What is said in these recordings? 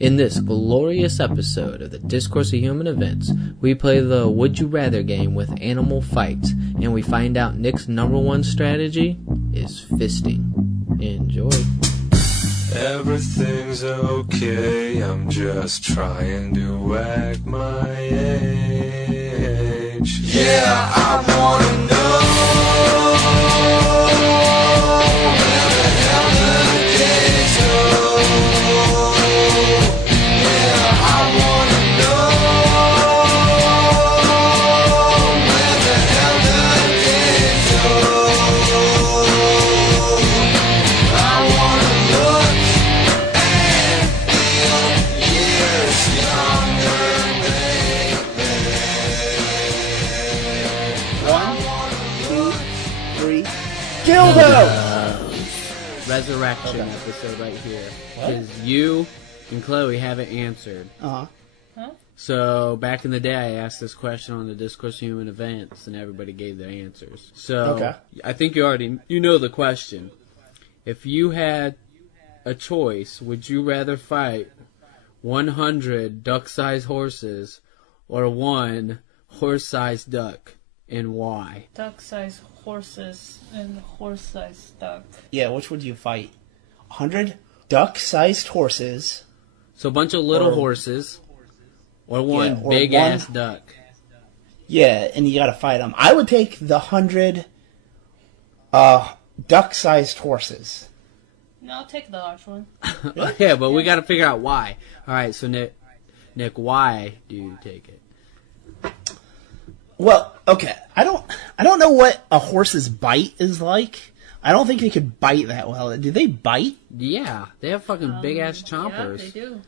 In this glorious episode of the Discourse of Human Events, we play the Would You Rather game with animal fights, and we find out Nick's #1 strategy is fisting. Enjoy. Everything's okay, I'm just trying to wag my age. Yeah, I wanna know where the hell the days go. Yeah, I wanna know where the hell the days go. I wanna look and feel years younger, baby. 1, 2, 3, dildo! Resurrection episode right here. Because you and Chloe haven't answered. Uh-huh. So, back in the day, I asked this question on the Discourse of Human Events, and everybody gave their answers. So, Okay. I think you know the question. If you had a choice, would you rather fight 100 duck-sized horses or 1 horse-sized duck, and why? Duck-sized horses and horse-sized duck. Yeah, which would you fight? 100 duck-sized horses. So, a bunch of little Or- horses or one or big-ass one- duck. Yeah, and you gotta fight them. I would take the 100 duck-sized horses. No, I'll take the large one. Yeah, but we got to figure out why. All right, so Nick, why do you take it? Well, okay, I don't know what a horse's bite is like. I don't think they could bite that well. Do they bite? Yeah, they have fucking big-ass chompers. Yeah, they do.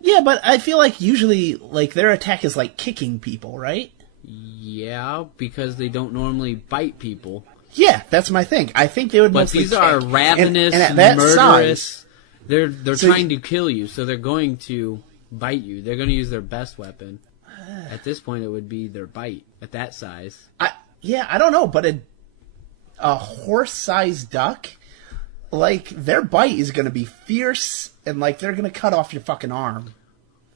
Yeah, but I feel like usually, like, their attack is like kicking people, right? Yeah, because they don't normally bite people. Yeah, that's my thing. I think they would But mostly these are kick. ravenous, and at that murderous. size, They're So trying to kill you, so they're going to bite you. They're going to use their best weapon. At this point, it would be their bite. At that size, I don't know, but a horse-sized duck, like, their bite is going to be fierce, and, like, they're going to cut off your fucking arm.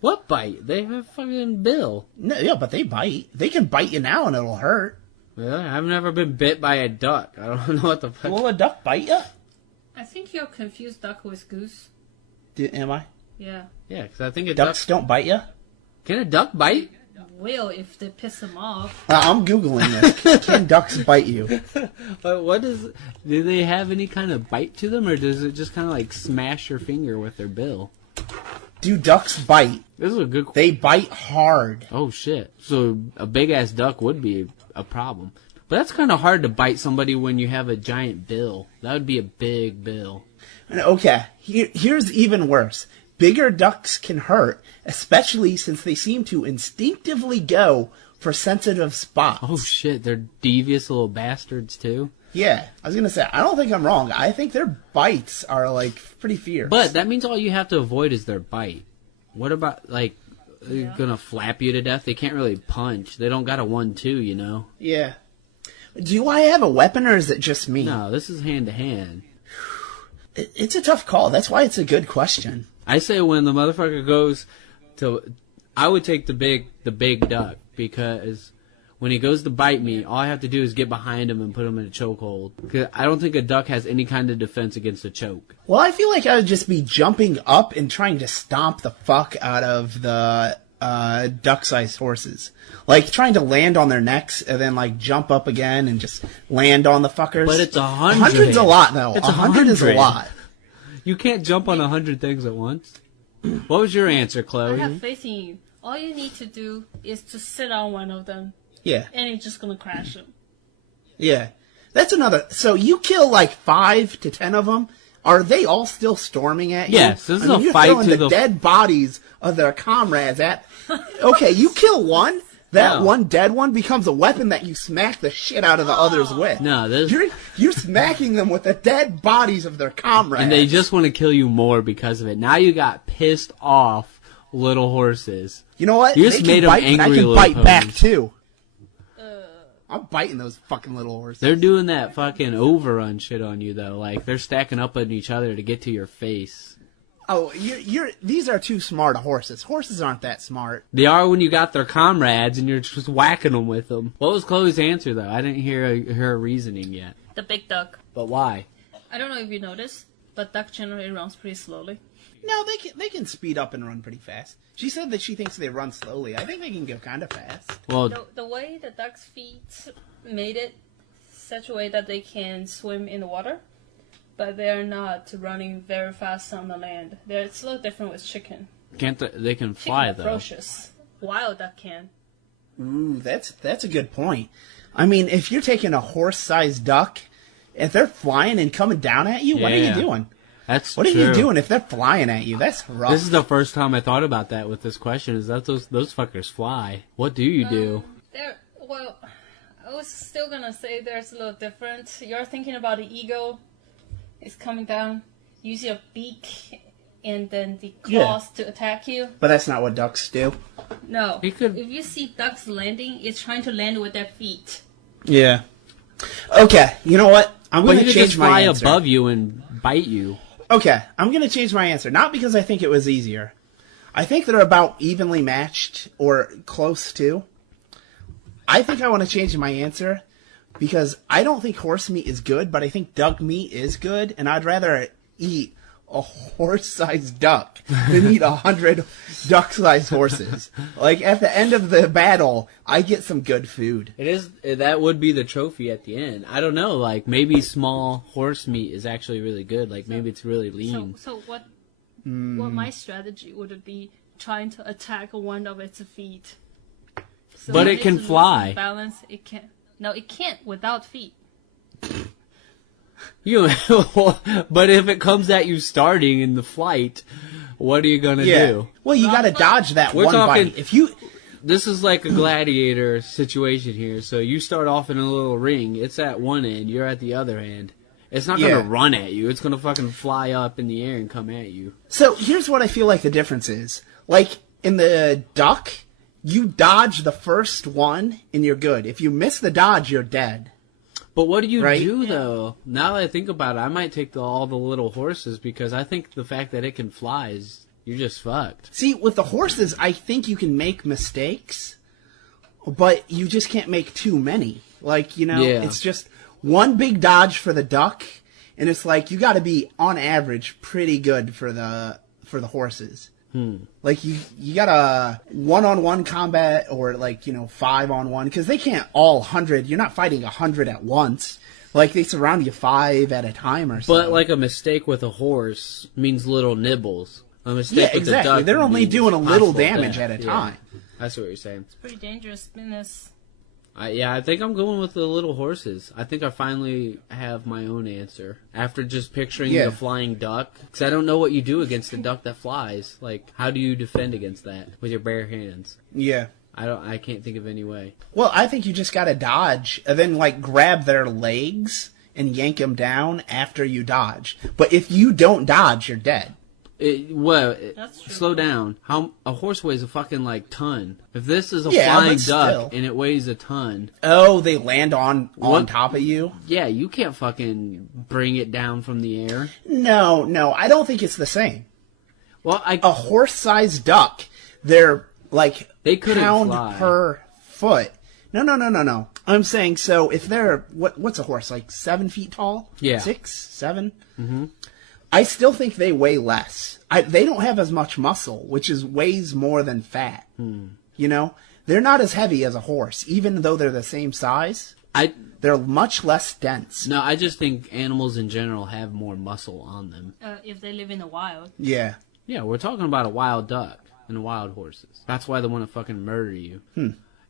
what bite? They have a fucking bill. No, yeah, but they bite. They can bite you now, and it'll hurt. Well, I've never been bit by a duck. I don't know what the fuck. Will a duck bite you? I think you're confused duck with goose. Am I? Yeah. Yeah, because I think a Ducks don't bite you? Can a duck bite? Will if they piss them off. I'm Googling this. Can ducks bite you? But do they have any kind of bite to them, or does it just kind of like smash your finger with their bill? Do ducks bite? This is a good. They bite hard. Oh shit! So a big ass duck would be a problem, but that's kind of hard to bite somebody when you have a giant bill. That would be a big bill. Okay, here's even worse. Bigger ducks can hurt, especially since they seem to instinctively go for sensitive spots. Oh shit! They're devious little bastards too. Yeah, I was gonna say, I don't think I'm wrong. I think their bites are, like, pretty fierce. But that means all you have to avoid is their bite. What about, like, they're gonna flap you to death? They can't really punch. They don't got a 1-2, you know? Yeah. Do I have a weapon, or is it just me? No, this is hand to hand. It's a tough call. That's why it's a good question. I say when the motherfucker goes to, I would take the big duck, because when he goes to bite me, all I have to do is get behind him and put him in a chokehold. Because I don't think a duck has any kind of defense against a choke. Well, I feel like I would just be jumping up and trying to stomp the fuck out of the duck-sized horses. Like, trying to land on their necks and then, like, jump up again and just land on the fuckers. But it's 100. 100's a lot, though. It's 100 is a 100. lot. You can't jump on 100 things at once. What was your answer, I Chloe? have faith in you. All you need to do is to sit on one of them, Yeah. and it's just gonna crash them. Yeah. That's another. So you kill, like, 5 to 10 of them. Are they all still storming at you? Yes, this is a you're fight throwing to the the- dead bodies of their comrades at. Okay, you kill one. That No. one dead one becomes a weapon that you smack the shit out of the others with. No, this... You're smacking them with the dead bodies of their comrades. And they just want to kill you more because of it. Now you got pissed off little horses. You know what? You just They made can 'em bite, but I angry can little bite back ponies. too. I'm biting those fucking little horses. They're doing that fucking overrun shit on you, though. Like, they're stacking up on each other to get to your face. Oh, these are too smart horses. Horses aren't that smart. They are when you got their comrades and you're just whacking them with them. What was Chloe's answer, though? I didn't hear her reasoning yet. The big duck. But why? I don't know if you noticed, but duck generally runs pretty slowly. No, they can speed up and run pretty fast. She said that she thinks they run slowly. I think they can go kind of fast. Well, The way the duck's feet made it such a way that they can swim in the water, but they're not running very fast on the land. It's a little different with chicken. they can fly, Chicken though. ferocious. Wild duck can. Ooh, that's a good point. I mean, if you're taking a horse-sized duck, if they're flying and coming down at you, what are you Yeah. doing? That's What are true. you doing if they're flying at you? That's rough. This is the first time I thought about that with this question, is that those fuckers fly. What do you do? Well, I was still gonna say there's a little different. You're thinking about the eagle. It's coming down, use your beak and then the claws to attack you. But that's not what ducks do. No. He could- If you see ducks landing, it's trying to land with their feet. Yeah. Okay, you know what? I'm But going he to could change just my fly answer. above you and bite you. Okay, I'm going to change my answer. Not because I think it was easier. I think they're about evenly matched or close to. I think I want to change my answer because I don't think horse meat is good, but I think duck meat is good, and I'd rather eat a horse-sized duck than eat 100 duck-sized horses. Like, at the end of the battle, I get some good food. That would be the trophy at the end. I don't know, like, maybe small horse meat is actually really good. Like, maybe it's really lean. So what my strategy would it be trying to attack one of its feet? So But when it can loses fly. Balance, it can. No, it can't without feet. But if it comes at you starting in the flight, what are you gonna do? Well, you got to dodge that We're one talking- bite. If you... This is like a gladiator situation here. So you start off in a little ring. It's at one end. You're at the other end. It's not Yeah. gonna run at you. It's gonna fucking fly up in the air and come at you. So here's what I feel like the difference is. Like, in the duck, you dodge the first one and you're good. If you miss the dodge, you're dead. But what do you Right? do though? Now that I think about it, I might take all the little horses because I think the fact that it can fly is you're just fucked. See, with the horses, I think you can make mistakes, but you just can't make too many. Like, you know, Yeah. it's just one big dodge for the duck, and it's like you got to be on average pretty good for the horses. Like you got a 1-on-1 combat or like, you know, 5-on-1 because they can't all 100. You're not fighting 100 at once. Like they surround you 5 at a time or something. But like a mistake with a horse means little nibbles. A mistake Yeah, with exactly. a duck They're only means doing a little possible damage death. at a Yeah. time. That's what you're saying. Pretty dangerous business. I think I'm going with the little horses. I think I finally have my own answer. After just picturing Yeah. the flying duck. Because I don't know what you do against a duck that flies. Like, how do you defend against that with your bare hands? Yeah. I can't think of any way. Well, I think you just gotta dodge, and then like grab their legs and yank them down after you dodge. But if you don't dodge, you're dead. That's true. Slow down. A horse weighs a fucking like ton. If this is a Yeah, flying but duck still. and it weighs a ton, Oh, they land on What? top of you? yeah, you can't fucking bring it down from the air. No, I don't think it's the same. Well, A horse-sized duck, they're like They couldn't pound fly. per foot. No. I'm saying so if they're what's a horse like 7 feet tall? Yeah. 6, 7. Mm-hmm. I still think they weigh less. They don't have as much muscle, which weighs more than fat. You know, they're not as heavy as a horse, even though they're the same size. They're much less dense. No, I just think animals in general have more muscle on them. If they live in the wild. Yeah. Yeah, we're talking about a wild duck and wild horses. That's why they want to fucking murder you.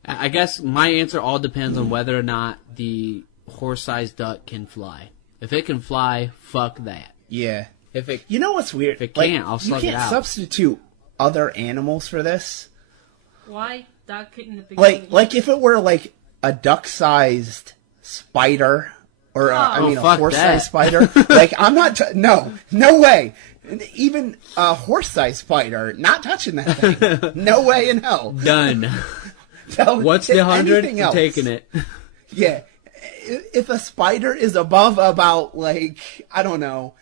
I guess my answer all depends on whether or not the horse-sized duck can fly. If it can fly, fuck that. Yeah. If it You know what's weird? If it can't, I'll slug you it can't out. substitute other animals for this. Why duck in the beginning? Like if it were like a duck-sized spider or a fuck horse-sized that. spider. Like I'm not. No way. Even a horse-sized spider, not touching that thing. No way in hell. done. Tell- What's the 100? anything I'm else. taking it. Yeah. If a spider is above about like I don't know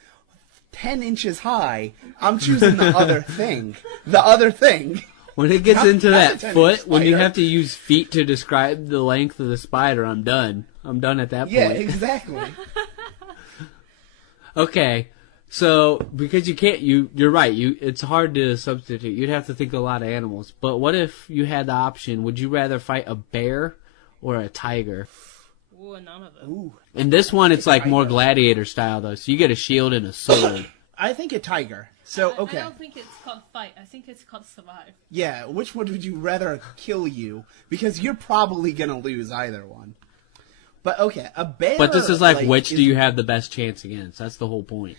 10 inches high, I'm choosing the other thing. The other thing. When it gets into that That's a 10-inch foot, when you spider. have to use feet to describe the length of the spider, I'm done. I'm done at that Yeah, point. exactly. Okay, so because you can't, you're right. It's hard to substitute. You'd have to think of a lot of animals. But what if you had the option? Would you rather fight a bear or a tiger? Ooh, none of them. Ooh. In this one, it's like more tiger. gladiator style though. So you get a shield and a sword. I think a tiger. So, I okay. don't think it's called fight. I think it's called survive. Yeah, which one would you rather kill you? Because you're probably going to lose either one. But, okay, a bear... But this is like which do you have the best chance against? That's the whole point.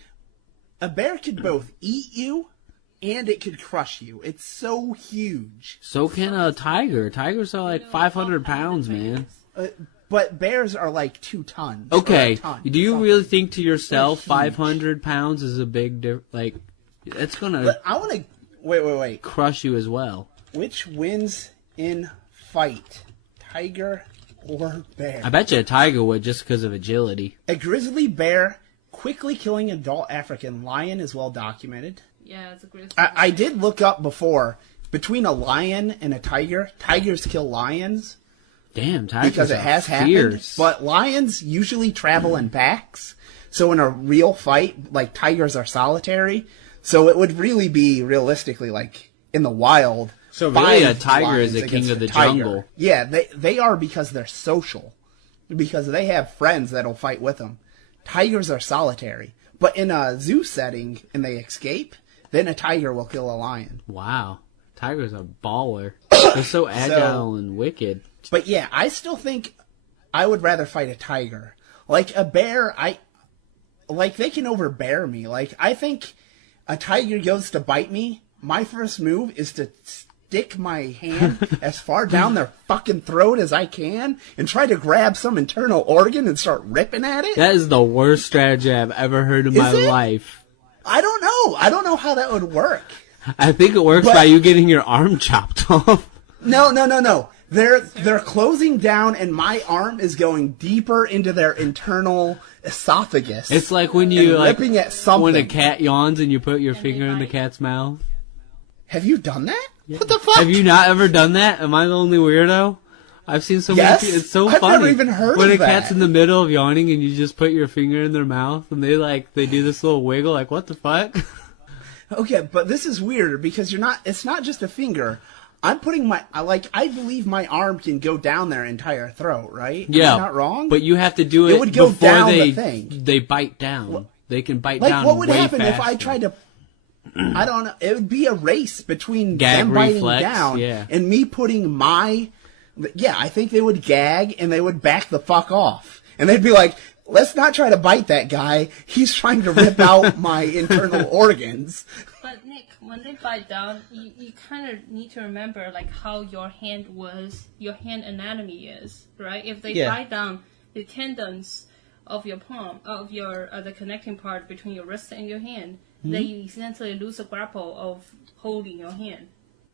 A bear could both eat you and it could crush you. It's so huge. So can a tiger. Tigers are like 500 pounds, man. But bears are like 2 tons. or Okay, a ton, do you something. really think to yourself They're huge. 500 pounds is a big like it's gonna But I want to... Wait. crush you as well? Which wins in fight? Tiger or bear? I bet you a tiger would just because of agility. A grizzly bear quickly killing an adult African lion is well documented. Yeah, it's a great. I did look up before, between a lion and a tiger, tigers kill lions Damn, tigers because it are has happened. fierce. But lions usually travel in packs. So in a real fight, like tigers are solitary. So it would really be realistically like in the wild. So really 5 a tiger is lions a king against of a the tiger. jungle. Yeah, they are because they're social. Because they have friends that'll fight with them. Tigers are solitary. But in a zoo setting and they escape, then a tiger will kill a lion. Wow, tigers are baller. They're so agile and wicked. But yeah, I still think I would rather fight a tiger. Like a bear, they can overbear me. Like I think a tiger goes to bite me, my first move is to stick my hand as far down their fucking throat as I can and try to grab some internal organ and start ripping at it. That is the worst strategy I've ever heard in my Is it? life. I don't know. I don't know how that would work. I think it works But- by you getting your arm chopped off. No. They're closing down and my arm is going deeper into their internal esophagus. It's like when you and ripping at something. when a cat yawns and you put your finger in the cat's mouth. Have you done that? What the fuck? Have you not ever done that? Am I the only weirdo? I've seen so Yes. many. It's so I've funny. never even heard when of a cat's that. in the middle of yawning and you just put your finger in their mouth and they do this little wiggle like what the fuck? Okay, but this is weird because it's not just a finger. I'm putting I believe my arm can go down their entire throat, right? Yeah, Am I not wrong? But you have to do it, It would go before down they the thing. they bite down. They can bite like, down. what would way happen if I faster. tried to? I don't know. It would be a race between Gag them biting reflex, down yeah. and me putting my. Yeah, I think they would gag and they would back the fuck off, and they'd be like, "Let's not try to bite that guy. He's trying to rip out my internal organs." But Nick, when they bite down, you kind of need to remember like how your hand anatomy is, right? If they Yeah. bite down the tendons of your palm, of your the connecting part between your wrist and your hand, then you essentially lose a grapple of holding your hand.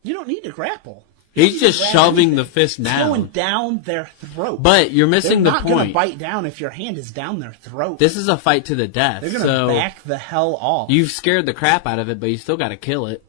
You don't need to grapple. He's just Grab shoving anything. the fist It's going down. down their throat. But you're they're missing the not going to point. bite down if your hand is down their throat. This is a fight to the death. They're going to So back the hell off. you've scared the crap out of it, but you still got to kill it.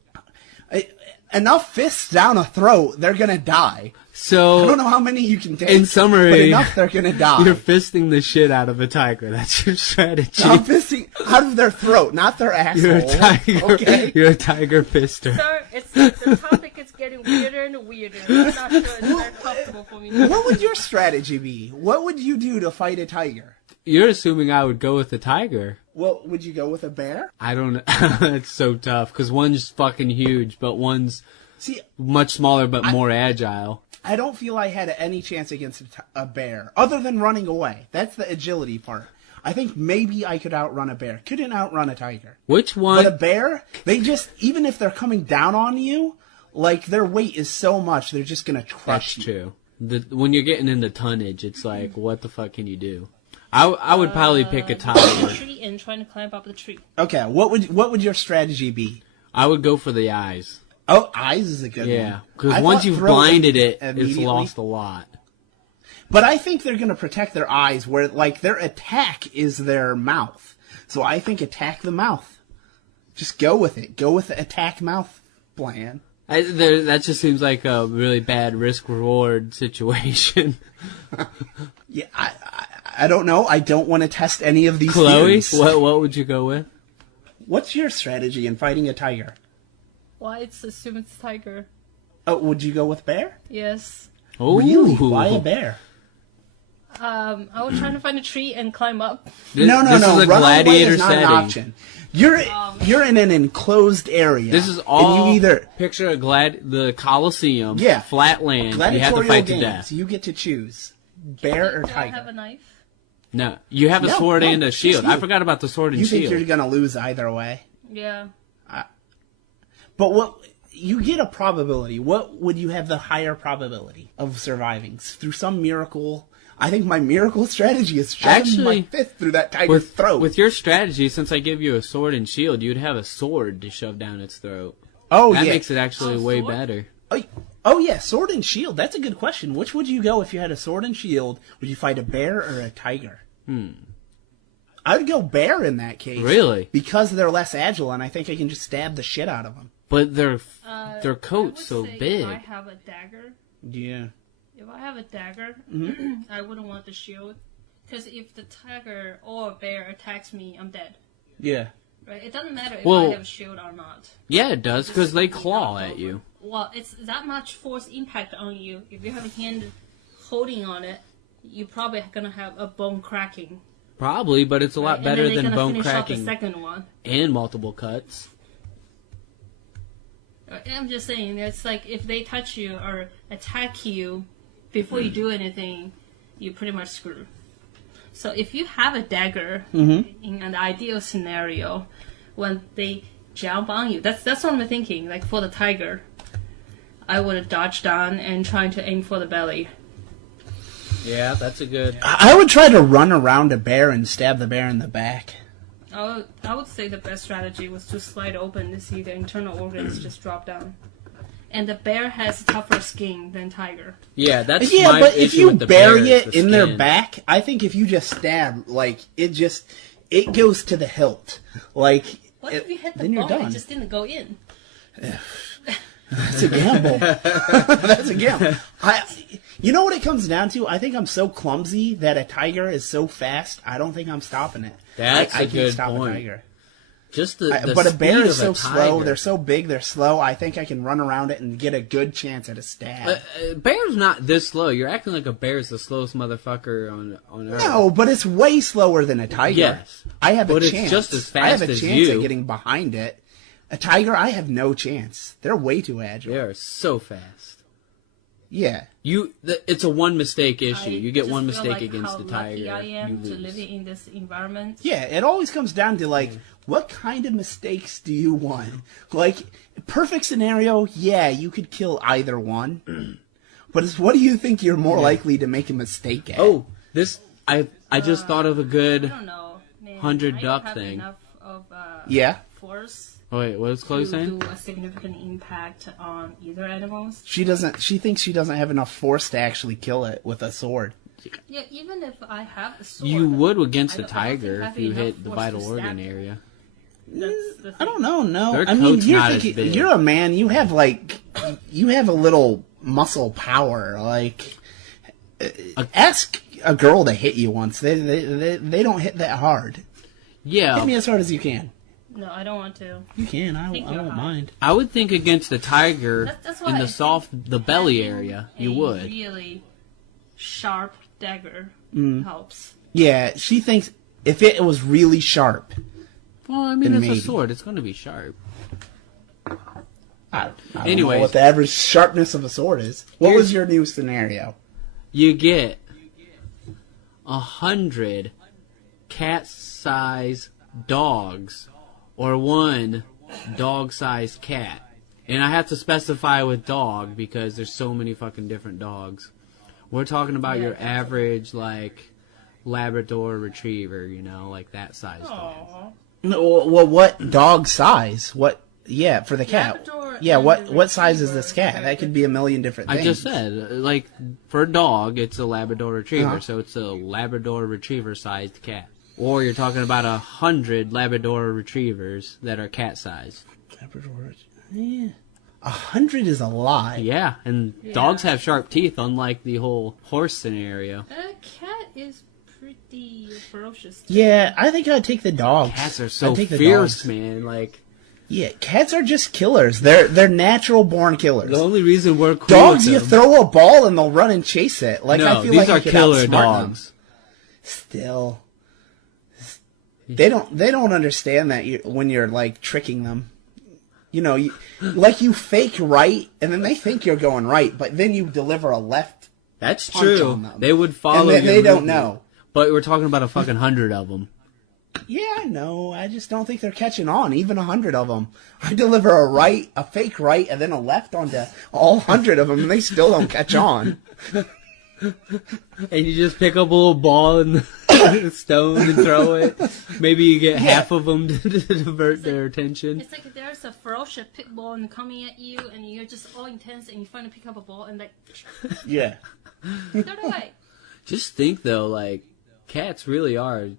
Enough fists down a throat, they're going to die. I So don't know how many you can take. in summary, but enough they're going to die. you're fisting the shit out of a tiger. That's your strategy. I'm fisting out of their throat, not their asshole. You're a tiger. Okay? You're a tiger fister. Sir, the topic is getting weirder and weirder. I'm not sure it's very comfortable for me. What would your strategy be? What would you do to fight a tiger? You're assuming I would go with the tiger. Well, would you go with a bear? I don't know. It's so tough because one's fucking huge, but one's See, much smaller but more agile. I don't feel I had any chance against a bear, other than running away. That's the agility part. I think maybe I could outrun a bear. Couldn't outrun a tiger. Which But a one? bear, they just, even if they're coming down on you, like, their weight is so much, they're just gonna crush That's you. true. When you're getting into tonnage, it's like, what the fuck can you do? I would probably pick a tiger. Tree and trying to climb up the tree. Okay, what would your strategy be? I would go for the eyes. Oh, eyes is a good one. Yeah, because I once thought you've throw blinded it, it's immediately. lost a lot. But I think they're gonna protect their eyes, where, like, their attack is their mouth. So I think attack the mouth. Just go with it. Go with the attack mouth plan. That just seems like a really bad risk-reward situation. Yeah, I don't know. I don't want to test any of these Chloe, theories. what would you go with? What's your strategy in fighting a tiger? Well, it's assume it's tiger. Oh, would you go with bear? Yes. Oh, Really? Why a bear? I was trying to find a tree and climb up. No. This is a Run away gladiator is not an setting. option. You're in an enclosed area. This is all. And you either picture the Colosseum. Yeah. Flat land. You have to gladiatorial fight games. to death. You get to choose bear or Do I have tiger. a knife? No, you have a No, sword no, and a just shield. you. I forgot about the sword and You think shield. you're gonna lose either way? Yeah. But what you get a probability. What would you have the higher probability of surviving through some miracle? I think my miracle strategy is shoving my fist through that tiger's throat. With your strategy, since I give you a sword and shield, you'd have a sword to shove down its throat. Oh That yeah. makes it actually way sword? better. Oh yeah, sword and shield. That's a good question. Which would you go if you had a sword and shield? Would you fight a bear or a tiger? I'd go bear in that case. Really? Because they're less agile, and I think I can just stab the shit out of them. But their I coat's would so say big. If I have a dagger, Yeah. I wouldn't want the shield. Because if the tiger or bear attacks me, I'm dead. Yeah. Right? It doesn't matter if Well- I have a shield or not. Yeah, it does, because they Just claw knock at over. you. Well, it's that much force impact on you. If you have a hand holding on it, you're probably gonna have a bone cracking. Probably, but it's a lot Right? better and then than they're gonna bone finish off cracking the second one. and multiple cuts. I'm just saying, it's like if they touch you or attack you before you do anything, you're pretty much screwed. So if you have a dagger in an ideal scenario, when they jump on you, that's what I'm thinking. Like for the tiger, I would dodge down and trying to aim for the belly. Yeah, that's a good... I would try to run around a bear and stab the bear in the back. I would say the best strategy was to slide open to see the internal organs just drop down. And the bear has tougher skin than tiger. Yeah, that's Yeah, my but if issue you with the bear, bury is it the in their skin. back, I think if you just stab, like, it goes to the hilt. Like, What if you hit the then you're bone done. and just didn't go in? That's a gamble. That's a gamble. You know what it comes down to? I think I'm so clumsy that a tiger is so fast, I don't think I'm stopping it. That's I a can't good stop point. a tiger. Just the But a bear speed is so of a slow. tiger. They're so big. They're slow. I think I can run around it and get a good chance at a stab. Bear's not this slow. You're acting like a bear's the slowest motherfucker on Earth. No, but it's way slower than a tiger. Yes. I have But a it's chance. just as I have fast a as chance you. at getting behind it. A tiger, I have no chance. They're way too agile. They are so fast. Yeah. It's a one mistake issue. I You get just one feel mistake like against how the lucky tiger, I am you to lose. live in this environment. Yeah, it always comes down to, like, what kind of mistakes do you want? Like, perfect scenario, yeah, you could kill either one. But it's what do you think you're more likely to make a mistake at? Oh, I just thought of a I good... don't know, man. 100 I duck don't have thing. enough of Yeah? force Oh, wait, what was Chloe to saying? do a significant impact on either animals. She thinks she doesn't have enough force to actually kill it with a sword. Yeah, even if I have a sword, You would against I a don't think tiger I if have you enough hit the force to vital stab organ it. area. That's the thing. I don't know, no. Their I mean, coat's you're not as thinking, big. you're a man, you have, like, you have a little muscle power. Like, ask a girl to hit you once. They don't hit that hard. Yeah, Hit me as hard as you can. No, I don't want to. You can, I Think you're won't hot. mind. I would think against a tiger That's why in I the think the belly having area, you a would. really sharp dagger Mm. helps. Yeah, she thinks if it was really sharp. Well, I mean, Then it's maybe. a sword. It's going to be sharp. I don't Anyways. know what the average sharpness of a sword is. What was your new scenario? You get 100 cat-sized dogs or one dog-sized cat. And I have to specify with dog because there's so many fucking different dogs. We're talking about your average, like, Labrador Retriever, you know, like that size dog. Aww. No, well, what dog size? What? Yeah, for the cat. Labrador Yeah, and what size is Retriever this cat? That could be a million different I things. just said, like, for a dog, it's a Labrador Retriever, Uh-huh. so it's a Labrador Retriever-sized cat. or you're talking about 100 Labrador retrievers that are cat size. Labrador, 100 is a lot. Yeah, and dogs have sharp teeth, unlike the whole horse scenario. A cat is pretty ferocious. Yeah, I think I'd take the dogs. Cats are so I'd take the fierce, dogs. man. Like, Yeah, cats are just killers. They're natural born killers. the only reason we're cool Dogs, with you them, throw a ball and they'll run and chase it. Like, no, I feel these like are you could killer outsmart dogs. them. Still, they don't understand that when you're like tricking them. You know, you fake right, and then they think you're going right, but then you deliver a left. That's punch true. on them. They would follow. And your they don't movement. know. But we're talking about a fucking 100 of them. Yeah, I know. I just don't think they're catching on. Even 100 of them. I deliver a right, a fake right, and then a left onto all 100 of them, and they still don't catch on. And you just pick up a little ball and stone and throw it. Maybe you get half of them to divert their attention. It's like if there's a ferocious pit bull and coming at you, and you're just all intense, and you finally pick up a ball and like, Yeah. throw it away. Just think though, like, cats really are.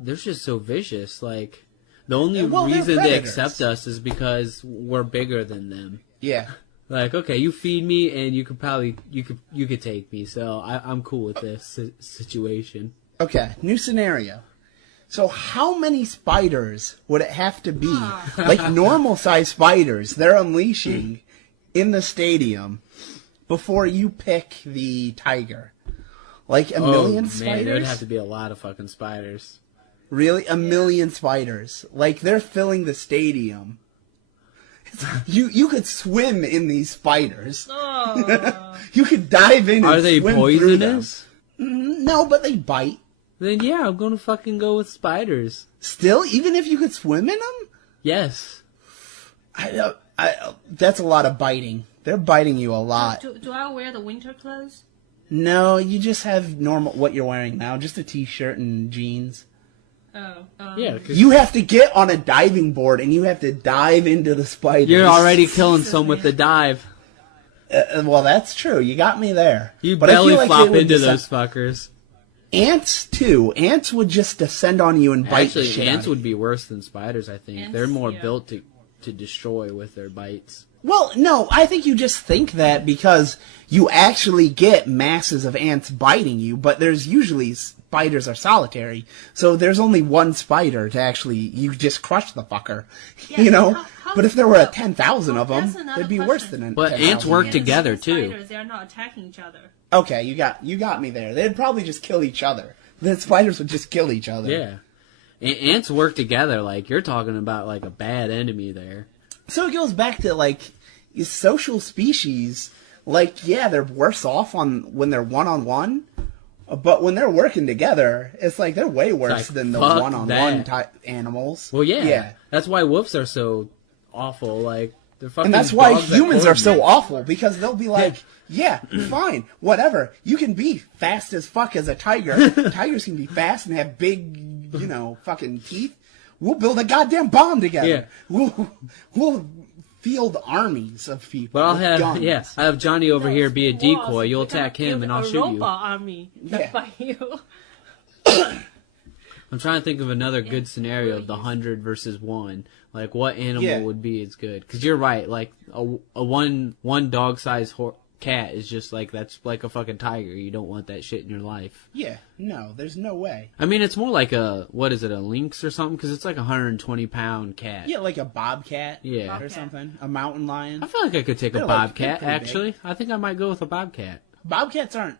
They're just so vicious. Like, the only Well, they're reason they predators. accept us is because we're bigger than them. Yeah. Like, okay, you feed me, and you could probably you could take me, so I'm cool with this situation. Okay, new scenario. So how many spiders would it have to be? Like normal size spiders they're unleashing in the stadium before you pick the tiger? Like a million man, spiders? there'd have to be a lot of fucking spiders. Really? A million spiders. Like they're filling the stadium. You could swim in these spiders. Oh. You could dive in and Are they swim through them. poisonous? No, but they bite. Then yeah, I'm gonna fucking go with spiders. Still, even if you could swim in them? Yes. That's a lot of biting. They're biting you a lot. Do I wear the winter clothes? No, you just have normal what you're wearing now, just a t-shirt and jeans. Oh. Yeah, 'cause You have to get on a diving board and you have to dive into the spiders. you're already killing some with the dive. Well, that's true. You got me there. You But I feel belly like flop they would into descend- those fuckers. Ants too. Ants would just descend on you and bite the Actually, shit ants out of would you. be worse than spiders, I think. Ants, They're more yeah. built to destroy with their bites. Well, no, I think you just think that because you actually get masses of ants biting you, but there's usually spiders are solitary, so there's only one spider to actually, you just crush the fucker, Yeah, you know? how- But if there were 10,000 of That's them, another it'd be question. worse than But 10,000. ants work Ants together, and too. Spiders, they're not attacking each other. Okay, you got me there. They'd probably just kill each other. The spiders would just kill each other. Yeah. Ants work together. Like, you're talking about, like, a bad enemy there. So it goes back to, like, social species, like, yeah, they're worse off when they're one-on-one, but when they're working together, it's like they're way worse like, than the fuck one-on-one that. type animals. Well, yeah. Yeah. That's why wolves are so awful. Like, they're fucking And that's why dogs that humans are so coordinate. awful, because they'll be like, yeah, fine, whatever. You can be fast as fuck as a tiger. Tigers can be fast and have big, fucking teeth. We'll build a goddamn bomb together. Yeah. We'll field armies of people. But I'll with have, guns. I have Johnny over here be a Walls, decoy. You'll they're gonna attack him build and I'll a shoot you. robot army Yeah. that fight you. I'm trying to think of another good scenario of the 100 versus 1. Like, what animal Yeah. would be as good? Because you're right. Like, a one dog-sized cat is just like, that's like a fucking tiger. You don't want that shit in your life. Yeah, no, there's no way. I mean, it's more like a lynx or something? Because it's like a 120-pound cat. Yeah, like a bobcat. Yeah. Or Bobcat. something. A mountain lion. I feel like I could take a They're like- bobcat, they're pretty actually. I think I might go with a bobcat. Bobcats aren't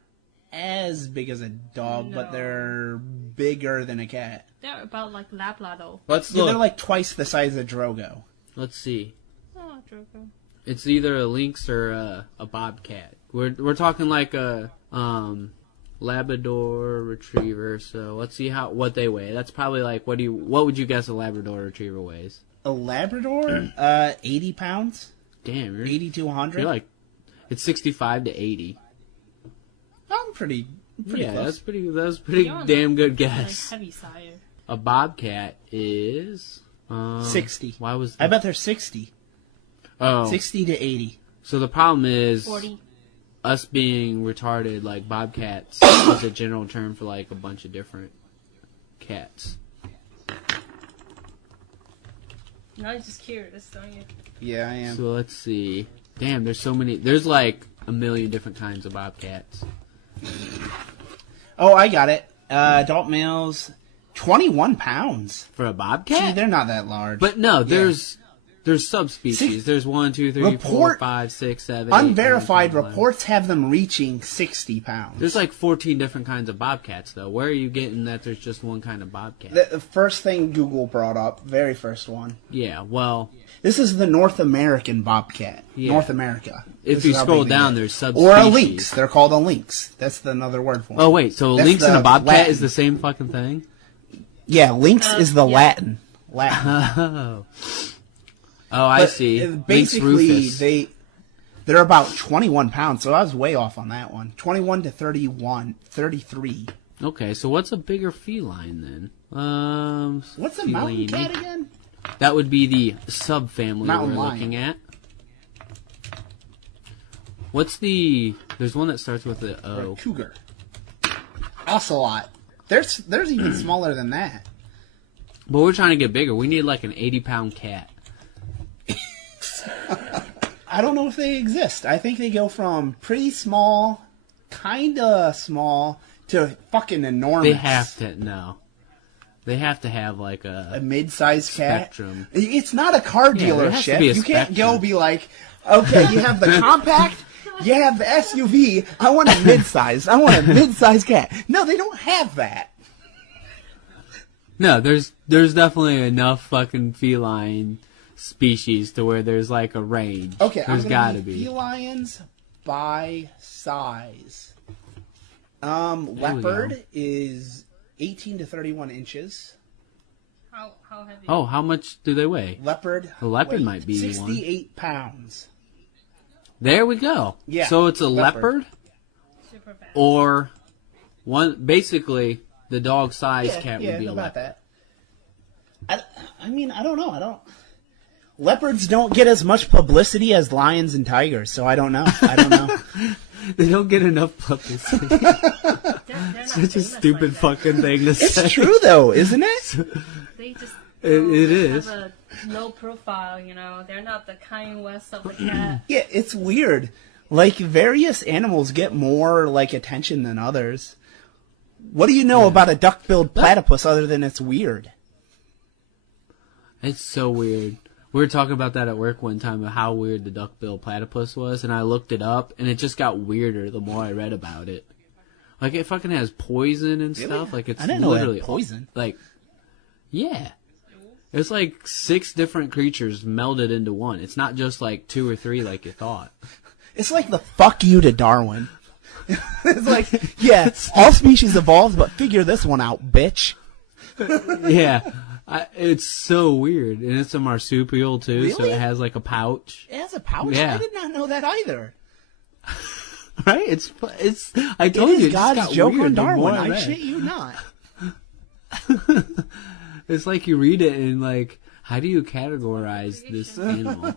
as big as a dog, but No. they're bigger than a cat. They're about like Labrador. Let's Yeah, look. they're like twice the size of Drogo. Let's see. Oh, Drogo. It's either a lynx or a bobcat. We're talking like a Labrador Retriever. So let's see what they weigh. That's probably like what would you guess a Labrador Retriever weighs? A Labrador, 80 pounds, Damn, 80 to 100. you're like it's 65 to 80. I'm pretty Yeah, close. that was pretty You're on damn good Like guess. heavy sire. A bobcat is 60. Why was I bet they're 60. Oh, 60 to 80. so the problem is 40. us being retarded. Like bobcats is a general term for like a bunch of different cats. Now you're just curious, don't you? Yeah, I am. So let's see. Damn, there's so many. There's like a million different kinds of bobcats. Oh, I got it. Adult males, 21 pounds. For a Gee, bobcat? they're not that large. But no, there's subspecies. There's 1, 2, 3, 4, Report- 5, 6, 7, 8, Unverified 9, 10, 11. reports have them reaching 60 pounds. There's like 14 different kinds of bobcats, though. Where are you getting that there's just one kind of bobcat? The first thing Google brought up, very first one. Yeah, well, This is the North American bobcat. Yeah. North America. if This you is how scroll big they down, get. there's subspecies. Or a lynx. They're called a lynx. That's another word for them. Oh, wait, so That's lynx and the a bobcat Latin. is the same fucking thing? Yeah, lynx is the yeah. Latin. Oh, I But, see. Basically, Lynx rufus. they're about 21 pounds, so I was way off on that one. 21 to 33. Okay, so what's a bigger feline then? What's a mountain feline. cat again? That would be the subfamily Mountain we're lion. looking at. What's the? There's one that starts with a Or O. a cougar. Ocelot. There's even smaller than that. But we're trying to get bigger. We need like an 80-pound cat. I don't know if they exist. I think they go from pretty small, kinda small, to fucking enormous. They have to no. They have to have like A a mid-sized cat. spectrum. It's not a car Yeah, there has to dealership. be a You can't go spectrum. be like, okay, you have the compact, you have the SUV. I want a mid-sized. I want a mid-sized cat. No, they don't have that. No, there's definitely enough fucking feline species to where there's like a range. Okay, there's I'm gotta gonna be. felines by size. we Leopard go. is 18 to 31 inches. How heavy? Oh, how much do they weigh? Leopard. A leopard weight, might be 68 pounds. There we go. Yeah, So it's a leopard. leopard Super fast. or one. Basically, the dog size cat would be a about leopard. that. I mean, I don't know. Leopards don't get as much publicity as lions and tigers, so I don't know. They don't get enough publicity. They're not Such a famous stupid like that. fucking thing to say. It's true though, isn't it? They just It is. have a low profile, you know. They're not the Kanye West of the cat. Yeah, it's weird. Like various animals get more like attention than others. What do you know about a duck-billed platypus other than it's weird? It's so weird. We were talking about that at work one time, of how weird the duck-billed platypus was, and I looked it up, and it just got weirder the more I read about it. Like, it fucking has poison and stuff. Like, it's I didn't know it had literally poison. Like, yeah. It's like 6 different creatures melded into one. It's not just like 2 or 3 like you thought. It's like the fuck you to Darwin. It's like, yeah, all species evolved, but figure this one out, bitch. Yeah. It's so weird. And it's a marsupial, too, so Really? it has like a pouch. It has a pouch? Yeah. I did not know that either. Right? It's. I It told you, is it just God's got joke weird on the Darwin. more I read. shit you not. It's like you read it and like, how do you categorize this animal?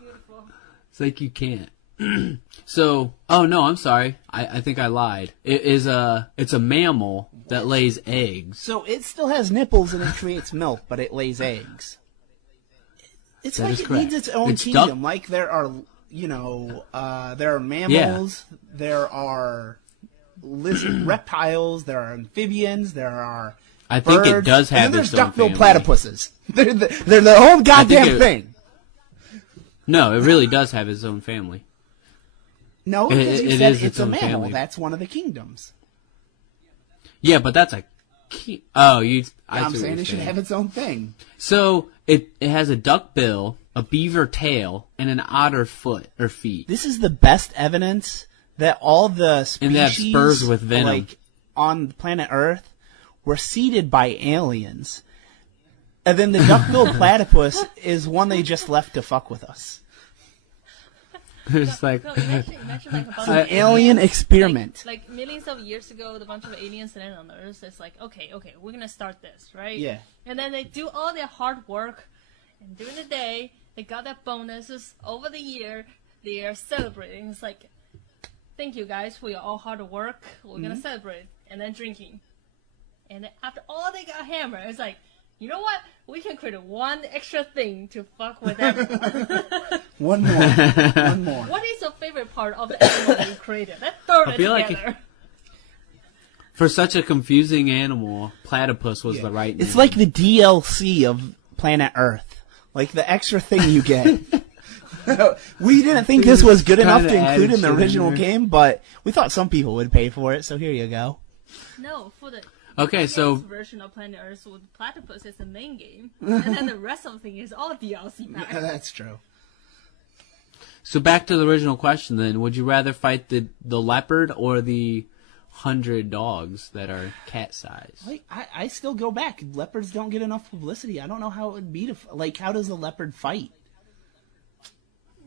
Beautiful. It's like you can't. So, oh no, I'm sorry. I think I lied. It's a mammal that lays eggs. So it still has nipples and it creates milk, but it lays eggs. It's That like is it correct. needs its own It's kingdom. Like there are, there are mammals, there are reptiles, there are amphibians, there are I think birds, it does and have then its there's own duck-billed family. platypuses. They're the whole goddamn it- thing. No, it really does have its own family. No, because you it said is it's its a own mammal. family. That's one of the kingdoms. Yeah, but that's a key. Oh, I I'm see what saying you're it should have its own thing. So it has a duck bill, a beaver tail, and an otter foot or feet. This is the best evidence that all the species And they have spurs with venom. like on planet Earth were seeded by aliens. And then the duck-billed platypus is one they just left to fuck with us. It's like No, imagine like a bunch An of alien aliens, experiment. Like millions of years ago, the bunch of aliens landed on Earth. It's like, okay, we're gonna start this, right? Yeah. And then they do all their hard work, and during the day, they got their bonuses. Over the year, they are celebrating. It's like, thank you guys for your all hard work. We're gonna celebrate, and then drinking. And then after all they got hammered, it's like, You know what? We can create one extra thing to fuck with everyone. One more. What is your favorite part of the animal we created? Let's throw it feel like together. For such a confusing animal, platypus was the right name. It's like the DLC of Planet Earth. Like the extra thing you get. We didn't think this was good enough to include in the original game, but we thought some people would pay for it, so here you go. No, for the version of Planet Earth with platypus is the main game, and then the rest of the thing is all DLC pack. That's true. So back to the original question then, would you rather fight the leopard or the 100 dogs that are cat size? Like, I still go back. Leopards don't get enough publicity. I don't know how it would be to, like, how does a leopard fight?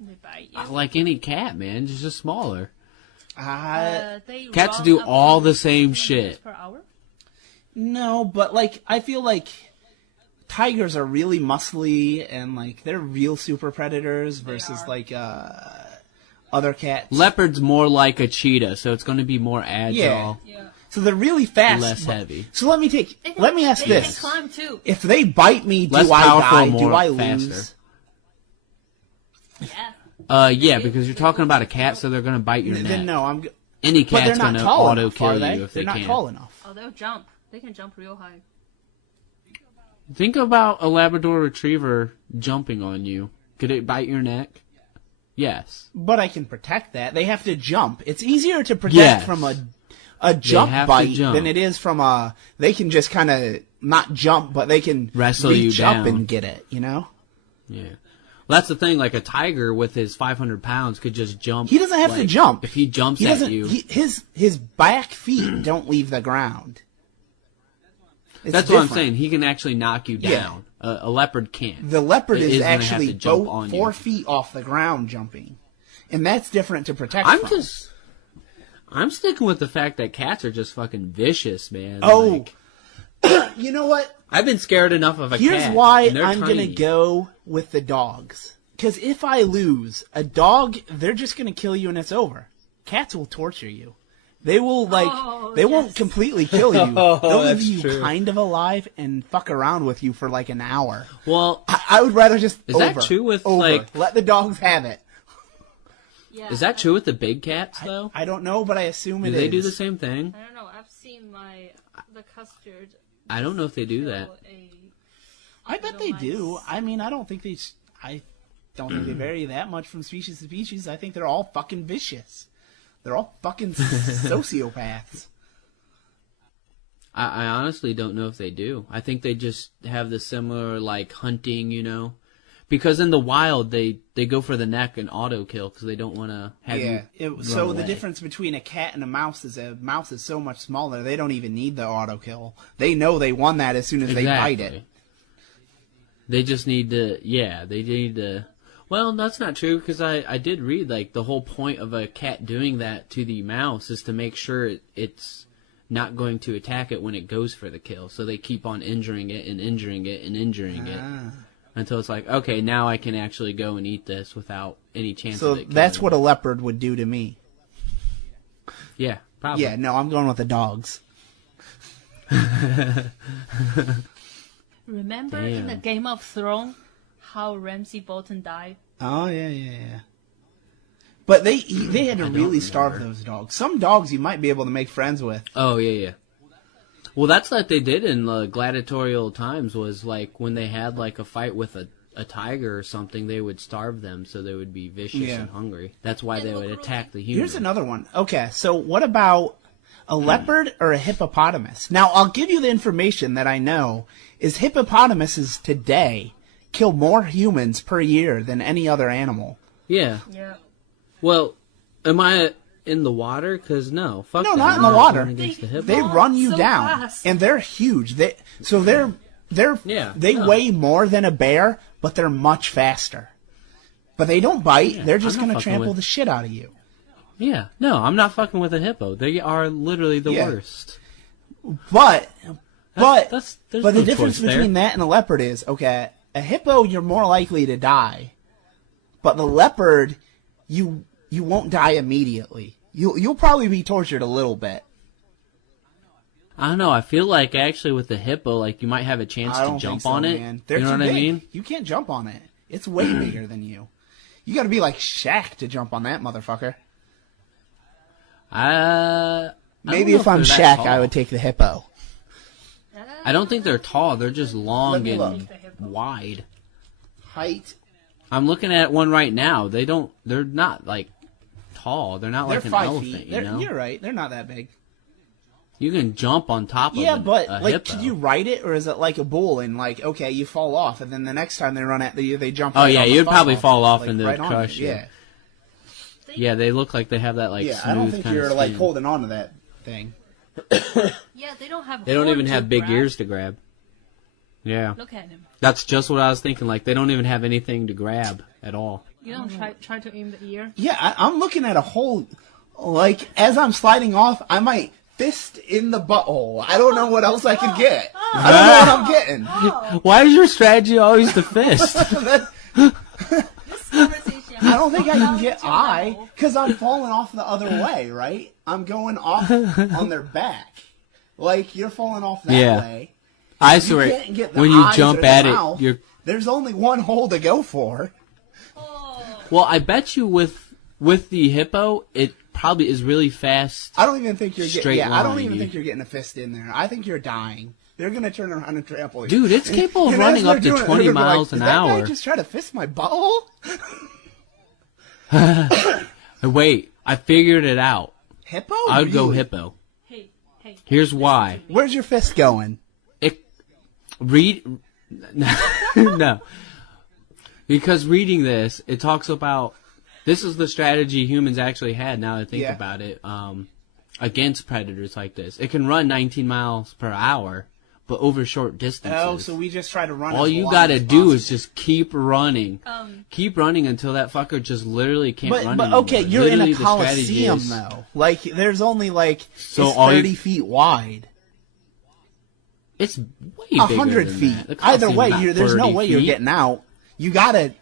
They bite you. Like any cat, man, just smaller. They Cats run do up all to the same 600 shit. per hour? No, but, like, I feel like tigers are really muscly and, like, they're real super predators versus, like, other cats. Leopard's more like a cheetah, so it's going to be more agile, Yeah. So they're really fast. less heavy. So let me ask They this. can climb too. If they bite me, Less do I powerful, die? more Do I faster. lose? Yeah. Yeah, because you're talking about a cat, so they're going to bite your neck. Then no, Any but they're cat's not going to tall auto enough, kill are they? you if They're they not can. tall enough. Oh, they'll jump. They can jump real high. Think about a Labrador Retriever jumping on you. Could it bite your neck? Yes. But I can protect that. They have to jump. It's easier to protect Yes. from a jump have to bite jump. than it is from a. They can just kind of not jump, but they can Wrestle you reach up down. and get it. You know. Yeah. Well, that's the thing. Like a tiger with his 500 pounds could just jump. He doesn't have to like, jump. If he jumps He at doesn't. you. His back feet don't leave the ground. It's That's what I'm different. saying. He can actually knock you Yeah. down. A leopard can't. The leopard It is gonna have actually to jump on 4 you. feet off the ground jumping, and that's different to protect. from. I'm sticking with the fact that cats are just fucking vicious, man. Oh, Like, you know what? I've been scared enough of a Here's cat. why and they're I'm tiny. gonna go with the dogs. Because if I lose, a dog, they're just gonna kill you and it's over. Cats will torture you. They will, they won't completely kill you. They'll leave that's you true. kind of alive and fuck around with you for like an hour. Well, I would rather just Is that true with, like- let the dogs have it. Yeah. is that true with the big cats though? I don't know, but I assume Do it they is. do the same thing? I don't know. I've seen the custard. I don't know if they do that. I bet they do. I mean, I don't think they vary that much from species to species. I think they're all fucking vicious. They're all fucking sociopaths. I honestly don't know if they do. I think they just have the similar, like, hunting, you know? Because in the wild, they go for the neck and auto kill because they don't want to have you So run the away. difference between a cat and a mouse is so much smaller. They don't even need the auto kill. They know they won that as soon as they bite it. They just need to, they need to. Well, that's not true because I did read like the whole point of a cat doing that to the mouse is to make sure it's not going to attack it when it goes for the kill. So they keep on injuring it and injuring it and injuring it until it's like, okay, now I can actually go and eat this without any chance So of it killing that's what me. a leopard would do to me. Yeah, probably. Yeah, no, I'm going with the dogs. Remember in the Damn. Game of Thrones how Ramsay Bolton died? Oh yeah. But they had to really starve those dogs. Some dogs you might be able to make friends with. Oh, yeah. Well, that's what they did in gladiatorial times was, like, when they had, like, a fight with a tiger or something, they would starve them so they would be vicious and hungry. That's why they would attack the human. Here's another one. Okay, so what about a leopard or a hippopotamus? Now, I'll give you the information that I know is hippopotamuses today kill more humans per year than any other animal. Yeah. Yeah. Well, am I in the water? Because no. Fuck No, that. not in I'm the water. going against the hippo. They run you so down, fast. and they're huge. They Yeah, weigh more than a bear, but they're much faster. But they don't bite. Yeah, they're just I'm not going to fucking trample with- the shit out of you. Yeah. No, I'm not fucking with a hippo. They are literally the Yeah. worst. But There's the no difference choice there. between that and a leopard is, okay, a hippo you're more likely to die, but the leopard you won't die immediately. You'll probably be tortured a little bit. I don't know. I feel like actually with the hippo, like you might have a chance I to don't jump think so, on it. man. They're You know too what I big. mean? You can't jump on it. It's way bigger than you. You got to be like Shaq to jump on that motherfucker. I Maybe don't if know I'm they're that Shaq, I tall. would take the hippo. I don't think they're tall. They're just Let long me and look. wide. Height. I'm looking at one right now. They're not like tall. They're not They're like an 5 elephant. feet. You know, You're right. They're not that big. you can jump on top of Yeah, a but like, hippo. could you ride it, or is it like a bull and like, okay, you fall off, and then the next time they run at you, they jump. Oh, right yeah, on the you'd probably fall off like, and they'd right on crush you. Yeah, Yeah, they look like they have that like yeah. smooth I don't think kind you're of like skin. holding on to that thing. Yeah, they don't have. They don't even horns have to big grab. ears to grab. Yeah, Look at him. that's just what I was thinking. Like they don't even have anything to grab at all. You don't try to aim the ear. Yeah, I'm looking at a hole. Like as I'm sliding off, I might fist in the butthole. I don't know what else I could get. I don't know what I'm getting. Why is your strategy always to fist? This conversation. I don't think I can get eye because I'm falling off the other way, right? I'm going off on their back. Like you're falling off that Yeah. way. I You swear, can't get the when you eyes jump or the at mouth. it, you're. There's only one hole to go for. Well, I bet you with the hippo, it probably is really fast. I don't even think you're getting. Straight Yeah, I don't line, even you- think you're getting a fist in there. I think you're dying. They're gonna turn around and trample you. Dude, it's capable of And running as up they're to doing it, 20 they're gonna be miles like, an Did that hour. guy just try to fist my butthole? Wait, I figured it out. Hippo? I would go Really? hippo. Hey. Here's why. Where's your fist going? No. Because reading this, it talks about this is the strategy humans actually had. Now that I think Yeah. about it, against predators like this, it can run 19 miles per hour, but over short distances. Oh, so we just try to run. All as you long gotta as do possible. is just keep running. Keep running until that fucker just literally can't run But anymore. okay, you're in Literally, a the strategy coliseum is- though. Like there's only like So it's all you- 30 feet wide. It's way bigger 100 than feet. that. The Either Coliseum's way, not there's no 30 way you're feet. getting out. You gotta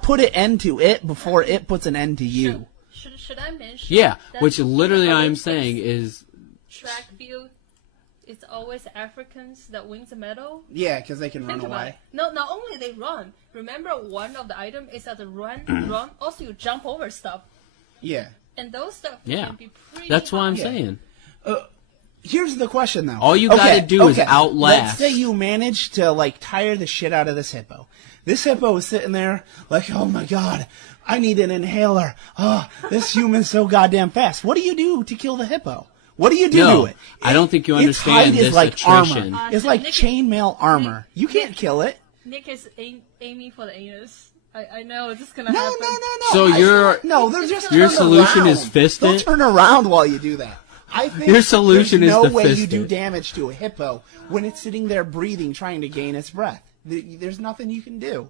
put an end to it before it puts an end to you. Should I mention? Yeah, that which literally in I'm Olympics, saying is track field. It's always Africans that wins the medal. Yeah, because they can Think run about away. it. No, not only they run. Remember, one of the item is that the run. Also, you jump over stuff, Yeah. and those stuff Yeah. can be pretty. that's what I'm high. saying. Here's the question though. All you gotta do is outlast. Let's say you manage to like tire the shit out of this hippo. This hippo is sitting there like, oh my god, I need an inhaler. Oh, this human's so goddamn fast. What do you do to kill the hippo? What do you do No, to it? I don't think you Its understand height is this like attrition. armor. It's like Nick- chainmail armor. You can't kill it. Nick is aiming for the anus. I know this is gonna No, happen. no. So they're just your turn solution around. is fist They'll it? turn around while you do that. I think Your solution there's is no to way fist you do it. damage to a hippo when it's sitting there breathing, trying to gain its breath. There's nothing you can do.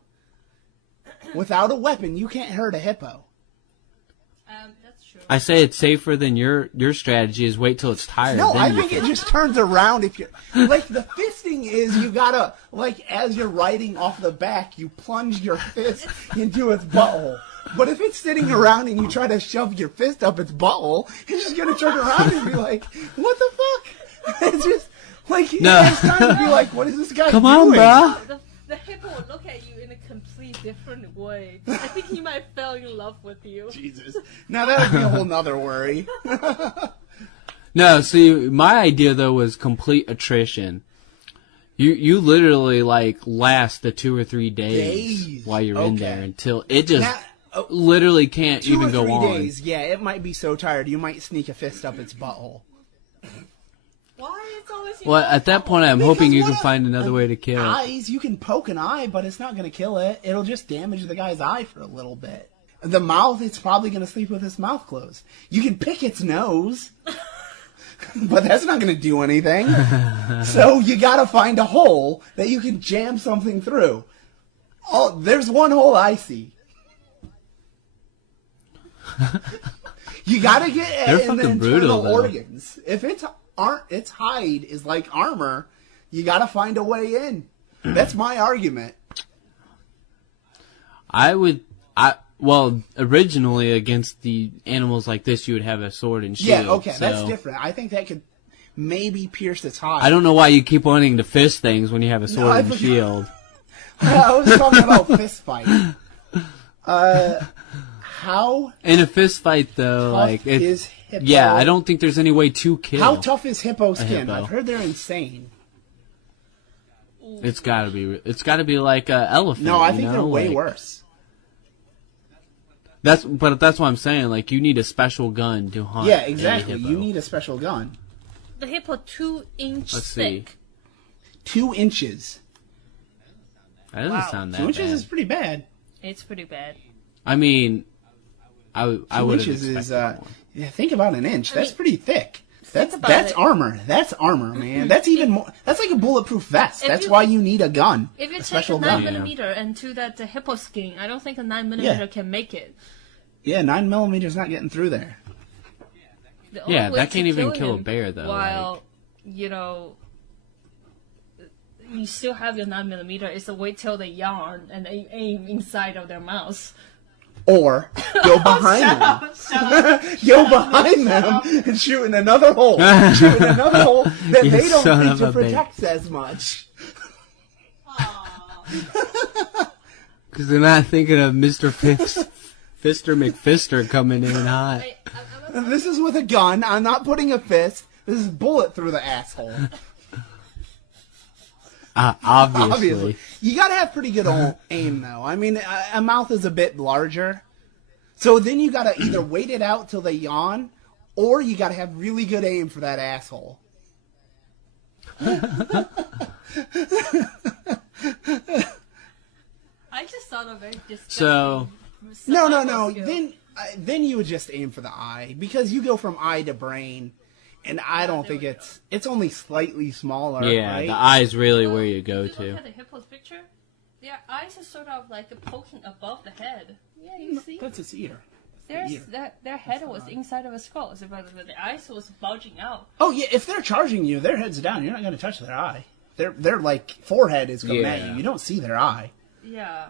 Without a weapon, you can't hurt a hippo. That's true. I say it's safer than your strategy is wait till it's tired. No, then I you think it just turns around if you're like the fisting is you gotta like as you're riding off the back, you plunge your fist into its butthole. But if it's sitting around and you try to shove your fist up its butthole, it's just gonna turn around and be like, "What the fuck?" It's just like No. it's time to be like, "What is this guy Come doing?" on, bro. The hippo will look at you in a complete different way. I think he might fall in love with you. Jesus. Now that would be a whole nother worry. No, see, my idea though was complete attrition. You literally like last the 2 or 3 days while you're in Okay. there until it just Now, literally can't 2 or even 3 go on. days, yeah, it might be so tired you might sneak a fist up its butthole. Why? It's always Well, at that point, I'm hoping you Because can what find another way to kill it. Eyes, you can poke an eye, but it's not going to kill it. It'll just damage the guy's eye for a little bit. The mouth, it's probably going to sleep with its mouth closed. You can pick its nose, but that's not going to do anything. So you got to find a hole that you can jam something through. Oh, there's one hole I see. You got to get They're in the fucking brutal, internal though. organs. If its hide is like armor, you got to find a way in. That's my argument. Well, originally against the animals like this, you would have a sword and shield. Yeah, okay, so that's different. I think that could. maybe pierce its hide. I don't know why you keep wanting to fist things when you have a sword and shield. I was talking about fist fight. How In a fist fight, though, tough like it, is Hippo? yeah, I don't think there's any way to kill. How tough is Hippo skin? Hippo. I've heard they're insane. It's gotta be. It's gotta be like an elephant. No, I you think know? they're way Like, worse. That's what I'm saying. Like, you need a special gun to hunt. Yeah, a exactly. hippo. You need a special gun. The hippo 2-inch Let's see. thick. 2 inches. That doesn't Wow. sound that 2 inches bad. is pretty bad. It's pretty bad. I mean, I 2 would inches have is expected more. yeah. Think about an inch. That's mean, pretty thick. That's about that's it. armor. That's armor, man. That's even more. That's like a bulletproof vest. If That's you- why you need a gun. If you a take a special 9 gun. millimeter and to that the hippo skin, I don't think a 9 millimeter can make it. Yeah, 9mm not getting through there. The only Yeah, way that to can't even kill kill a him bear, though, While you still have your 9 millimeter, is to wait till they yawn and they aim inside of their mouths. Or go behind them. Go behind them and shoot in another hole. Shoot in another hole that You they don't son think of to a bitch. protect as much. Because they're not thinking of Mr. Fister McFister coming in hot. This is with a gun. I'm not putting a fist. This is bullet through the asshole. Obviously. You gotta have pretty good aim, though. I mean, a mouth is a bit larger. So then you gotta either wait it out till they yawn, or you gotta have really good aim for that asshole. I just thought of very disgusting. So, No. Then you would just aim for the eye, because you go from eye to brain, and I don't think it's only slightly smaller. yeah, right? the eye's really where you go If you look to. at the hippo's picture, their eyes are sort of like poking above the head. Yeah, you see? That's its ear. Their head was inside of a skull, so but the eyes was bulging out. Oh yeah, if they're charging you, their head's down. You're not going to touch their eye. Their like forehead is coming at Yeah. you. You don't see their eye. Yeah.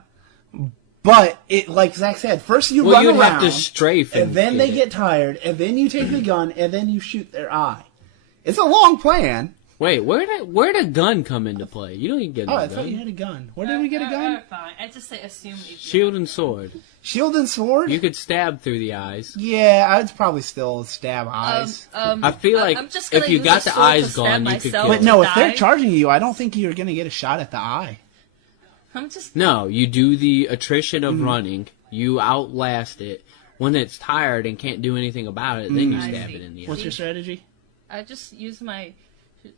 But it, like Zach said, first you Well, run you'd around, have to strafe and then they get tired, and then you take the gun, and then you shoot their eye. It's a long plan. Wait, where'd a gun come into play? You don't even get Oh, a I thought you gun. had a gun. Where did we get a gun? Fine. I just say assume. If Shield and sword. Shield and sword. You could stab through the eyes. Yeah, I'd probably still stab eyes. I feel like I'm just gonna if you use got a the sword eyes to stab gone, you could myself. kill. But no, if die? they're charging you, I don't think you're going to get a shot at the eye. I'm just. No, you do the attrition of running. You outlast it. When it's tired and can't do anything about it, then you I stab see. it in the eye. What's your strategy? I just use my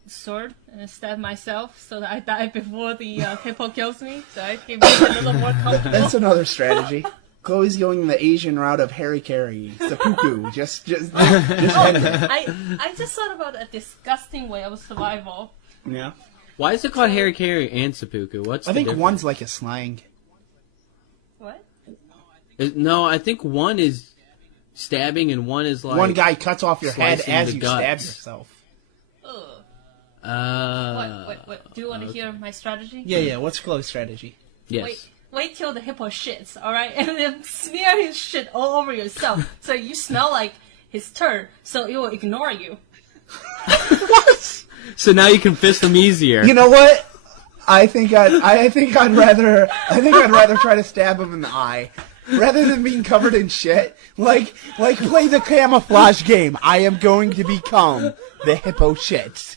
sword and stab myself so that I die before the hippo kills me. So I can be a little more comfortable. That's another strategy. Chloe's going the Asian route of Harry Carey, seppuku. just end it. I just thought about a disgusting way of survival. Yeah. Why is it called Harry Carey and seppuku? What's I the think difference? one's like a slang. What? No, I think one is stabbing and one is like One guy cuts off your head slicing as the you guts. stab yourself. What? Do you want to hear my strategy? Yeah. What's Chloe's strategy? Yes. Wait till the hippo shits, alright? And then smear his shit all over yourself so you smell like his turd, so it will ignore you. So now you can fist them easier. You know what? I think I'd rather try to stab him in the eye rather than being covered in shit. Like play the camouflage game. I am going to become the hippo shits.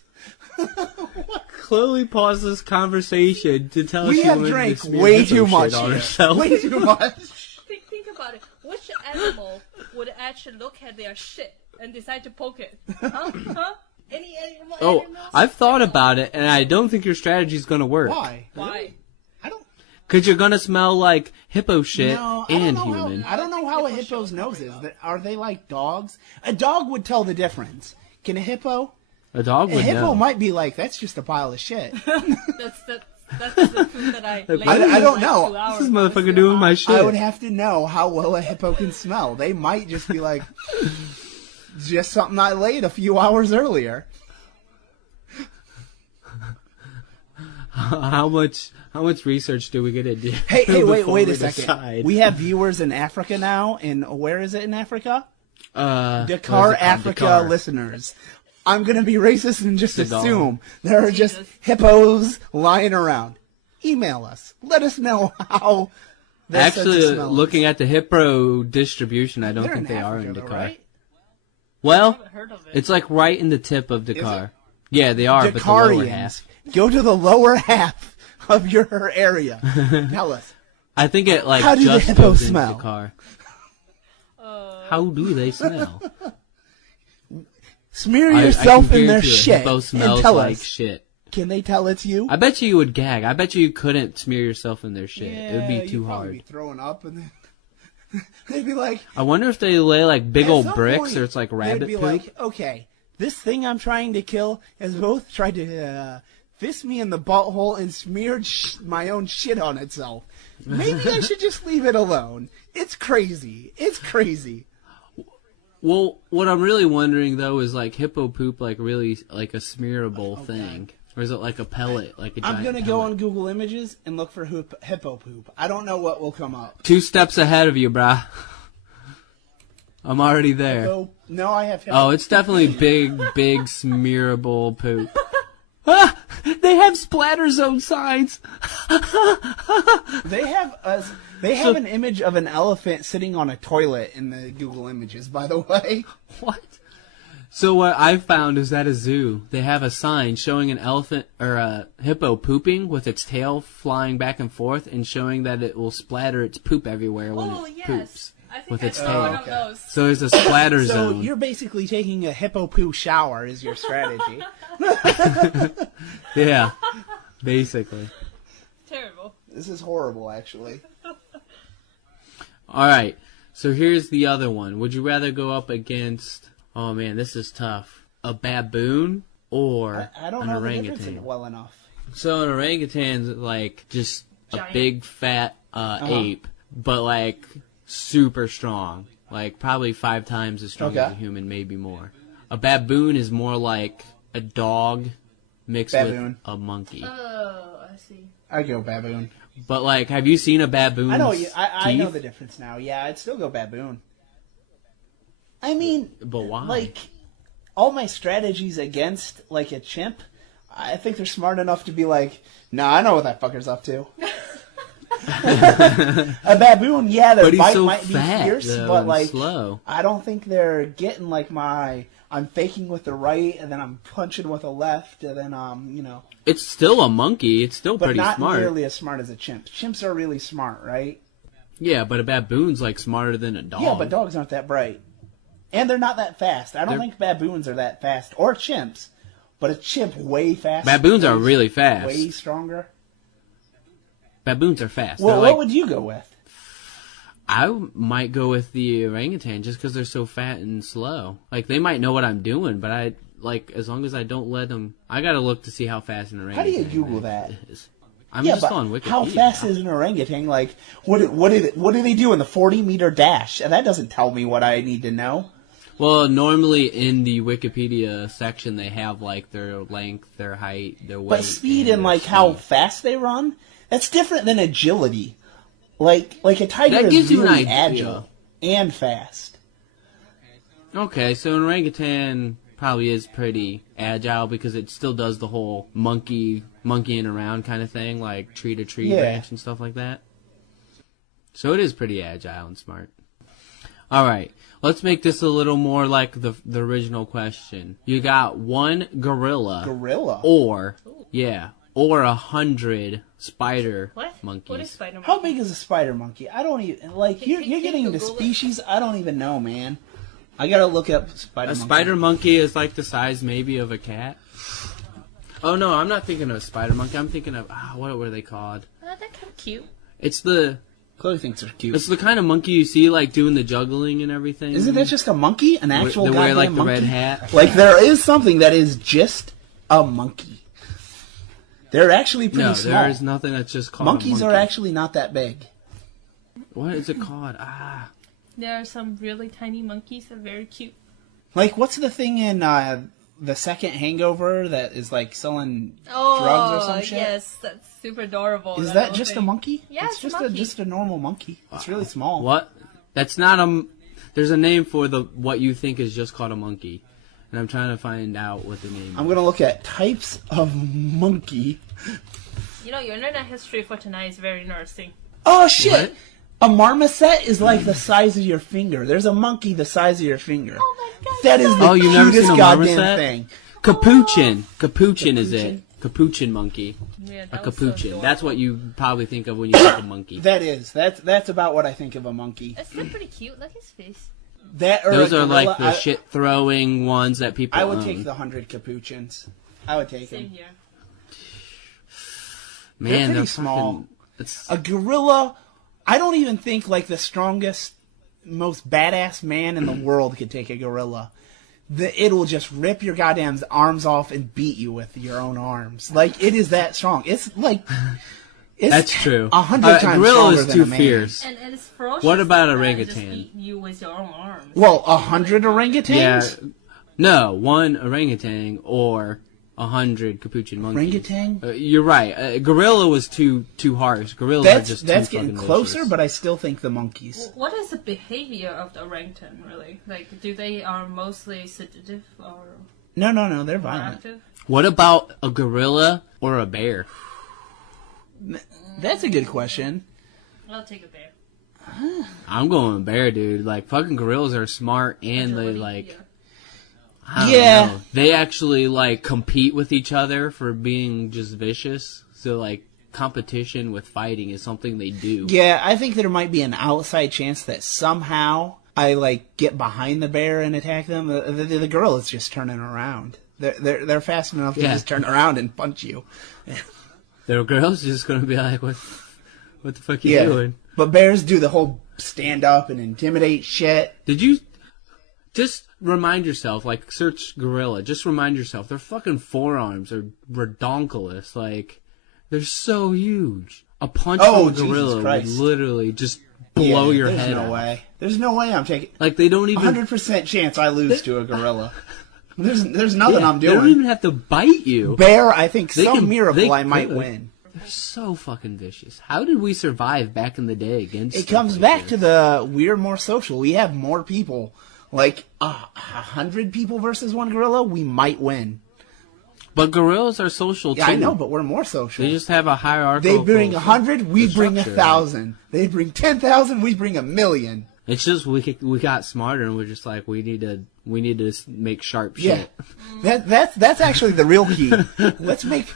Chloe paused this conversation to tell us We she have wanted drank to smear way hippo too much shit on here. herself. Way too much. Think about it. Which animal would actually look at their shit and decide to poke it? Huh? Any animal? Oh, animals? I've thought about it, and I don't think your strategy's gonna work. Why? Why? I don't. Because you're gonna smell like hippo shit No, and I don't know human. I don't know how a hippo's nose is. Are they like dogs? A dog would tell the difference. Can a hippo? A dog A would hippo know. might be like, that's just a pile of shit. That's the food that I. laid I don't for know. like 2 hours This ago. motherfucker doing my shit. I would have to know how well a hippo can smell. They might just be like, just something I laid a few hours earlier. How much research do we get to do? Hey, wait before a we second. decide? We have viewers in Africa now, and where is it in Africa? Dakar, Dakar, Africa listeners. I'm going to be racist and just Seagull. assume there are just Jesus. hippos lying around. Email us. Let us know how they're said to Actually, smell. looking at the Hippo distribution, I don't They're think in they are Africa, in though, Dakar. right? I Well, haven't heard of it. it's like right in the tip of Dakar. Yeah, they are, but the lower half. Dakarians, go to the lower half of your area. Tell us. I think it like How do the just hippos goes into smell? Dakar. How do they smell? Smear I yourself can in their guarantee you a shit hippo and smells tell like us. shit. Can they tell it's you? I bet you would gag. I bet you couldn't smear yourself in their shit. It would be you'd too probably hard. Be throwing up and then they'd be like, I wonder if they lay like big at old some bricks point, or it's like they'd rabbit be poop. like, okay, this thing I'm trying to kill has both tried to fist me in the butthole and smeared my own shit on itself. Maybe I should just leave it alone. It's crazy. It's crazy. Well, what I'm really wondering though is like hippo poop like really like a smearable thing, or is it like a pellet, like a giant I'm gonna pellet? go on Google Images and look for hippo poop. I don't know what will come up. 2 steps ahead of you, brah. I'm already there. Hippo? No, I have hippo. Oh, it's definitely big smearable poop. Ah, they have splatter zone signs. They have an image of an elephant sitting on a toilet in the Google Images, by the way. What? So what I found is at a zoo, they have a sign showing an elephant or a hippo pooping with its tail flying back and forth and showing that it will splatter its poop everywhere when Oh, it yes. poops. I think with I its saw tail. one of those. So there's a splatter So zone. you're basically taking a hippo poo shower is your strategy. Yeah, basically. Terrible. This is horrible, actually. All right. So here's the other one. Would you rather go up against? Oh man, this is tough. A baboon or I don't an know the difference orangutan? well enough. So an orangutan's like just Giant. a big fat ape, but like super strong. Like probably 5 times as strong as a Okay. human, maybe more. A baboon is more like a dog mixed Baboon. with a monkey. Oh, I see. I go baboon. But like, have you seen a baboon's I know. I know teeth? the difference now. Yeah, I'd still go baboon. I mean, But why? like, all my strategies against like a chimp, I think they're smart enough to be like, nah, I know what that fucker's up to. A baboon, yeah, their But he's bite so might be fat, fierce, though, but and like, slow. I don't think they're getting like I'm faking with the right, and then I'm punching with the left, and then It's still a monkey. It's still but pretty not smart. nearly as smart as a chimp. Chimps are really smart, right? Yeah, but a baboon's like smarter than a dog. Yeah, but dogs aren't that bright. And they're not that fast. I don't They're- think baboons are that fast. Or chimps. But a chimp way faster. Baboons are really fast. Way stronger. Baboons are fast. Well, They're what like, would you go with? I might go with the orangutan just because they're so fat and slow. Like, they might know what I'm doing, but as long as I don't let them... I gotta look to see how fast an How orangutan do you Google that? is. I'm yeah, just but on Wikipedia. how fast is an orangutan? Like, what do they do in the 40-meter dash? That doesn't tell me what I need to know. Well, normally in the Wikipedia section, they have, like, their length, their height, their weight. But speed and, their like, how speed. fast they run, that's different than agility. Like a tiger That is gives you an really idea. agile and fast. Okay, so an orangutan probably is pretty agile because it still does the whole monkeying around kind of thing, like tree to tree Yeah. branch and stuff like that. So it is pretty agile and smart. All right, let's make this a little more like the original question. You got one gorilla, Gorilla? or 100 spider What? monkeys. What is spider monkey? How big is a spider monkey? I don't even like. You're Can getting you into Google it? species. I don't even know, man. I gotta look up spider. A monkey. spider monkey is like the size maybe of a cat. Oh no, I'm not thinking of a spider monkey. I'm thinking of what were they called? They're kind of cute. It's the Chloe thinks they're cute. kind of monkey you see like doing the juggling and everything. Isn't that just a monkey? An actual They goddamn wear like the monkey? red hat. Like there is something that is just a monkey. They're actually pretty No, small. there is nothing that's just called Monkeys a are monkey. actually not that big. What is it called? There are some really tiny monkeys that are very cute. Like what's the thing in the second Hangover that is like selling Oh, drugs or some shit? yes, that's super adorable. Is that whole just a thing. monkey? Yeah, it's it's a just monkey. just a normal monkey. It's really small. What? That's not a. There's a name for what you think is just called a monkey. and I'm trying to find out what the name I'm is. gonna look at types of monkey. You know, your internet history for tonight is very interesting. Oh shit! What? A marmoset is like the size of your finger. There's a monkey the size of your finger. Oh my god. That is the Oh, you've never cutest seen a goddamn marmoset? thing. Capuchin. Capuchin is it. Capuchin monkey. Yeah, A that was so capuchin. adorable. That's what you probably think of when you think of monkey. That's about what I think of a monkey. It's still pretty cute. Look at his face. That or Those a are gorilla, like the shit throwing ones that people I would own. take the 100 capuchins. I would take Same them. here. Man, pretty small. fucking- it's, A gorilla, I don't even think like the strongest, most badass man in the world could take a gorilla. It'll just rip your goddamn arms off and beat you with your own arms. Like, it is that strong. It's like... It's that's true. 100 times gorilla stronger is than too a man. fierce. And it's ferocious. What about like that, orangutan? Just eat you with your own arms. Well, 100 orangutans? Yeah. No, one orangutan or 100 capuchin monkeys. Orangutan? You're right. Gorilla was too harsh. Gorillas are just That's too getting fucking closer, vicious. but I still think the monkeys. What is the behavior of the orangutan, really? Like, do they are mostly sedative or No, they're violent. active? What about a gorilla or a bear? That's a good question. I'll take a bear. I'm going bear, dude. Like, fucking gorillas are smart and they, Agility, like... yeah. I don't Yeah. know. They actually, like, compete with each other for being just vicious. So, like, competition with fighting is something they do. Yeah, I think there might be an outside chance that somehow I, like, get behind the bear and attack them. The gorilla's just turning around. They're fast enough to Yeah. just turn around and punch you. The girls just gonna be like, what the fuck you doing? But bears do the whole stand up and intimidate shit. Did you just remind yourself, like, search gorilla, just remind yourself, their fucking forearms are redonkulous. Like, they're so huge. A punch Oh, from a Jesus gorilla would Christ. literally just blow your there's head no off. way. There's no way I'm taking... Like, they don't even... 100% chance I lose to a gorilla. There's nothing I'm They don't doing. even have to bite you. Bear, I think They some can- miracle they I might could. win. They're so fucking vicious. How did we survive back in the day against It stuff comes like back this? to the we're more social. We have more people. Like 100 people versus one gorilla, we might win. But gorillas are social, Yeah, too. I know, but we're more social. They just have a hierarchical... They bring 100, we bring structure. 1,000. They bring 10,000, we bring 1,000,000. It's just we got smarter and we're just like, we need to make sharp Yeah, shit. that's actually the real key. Let's make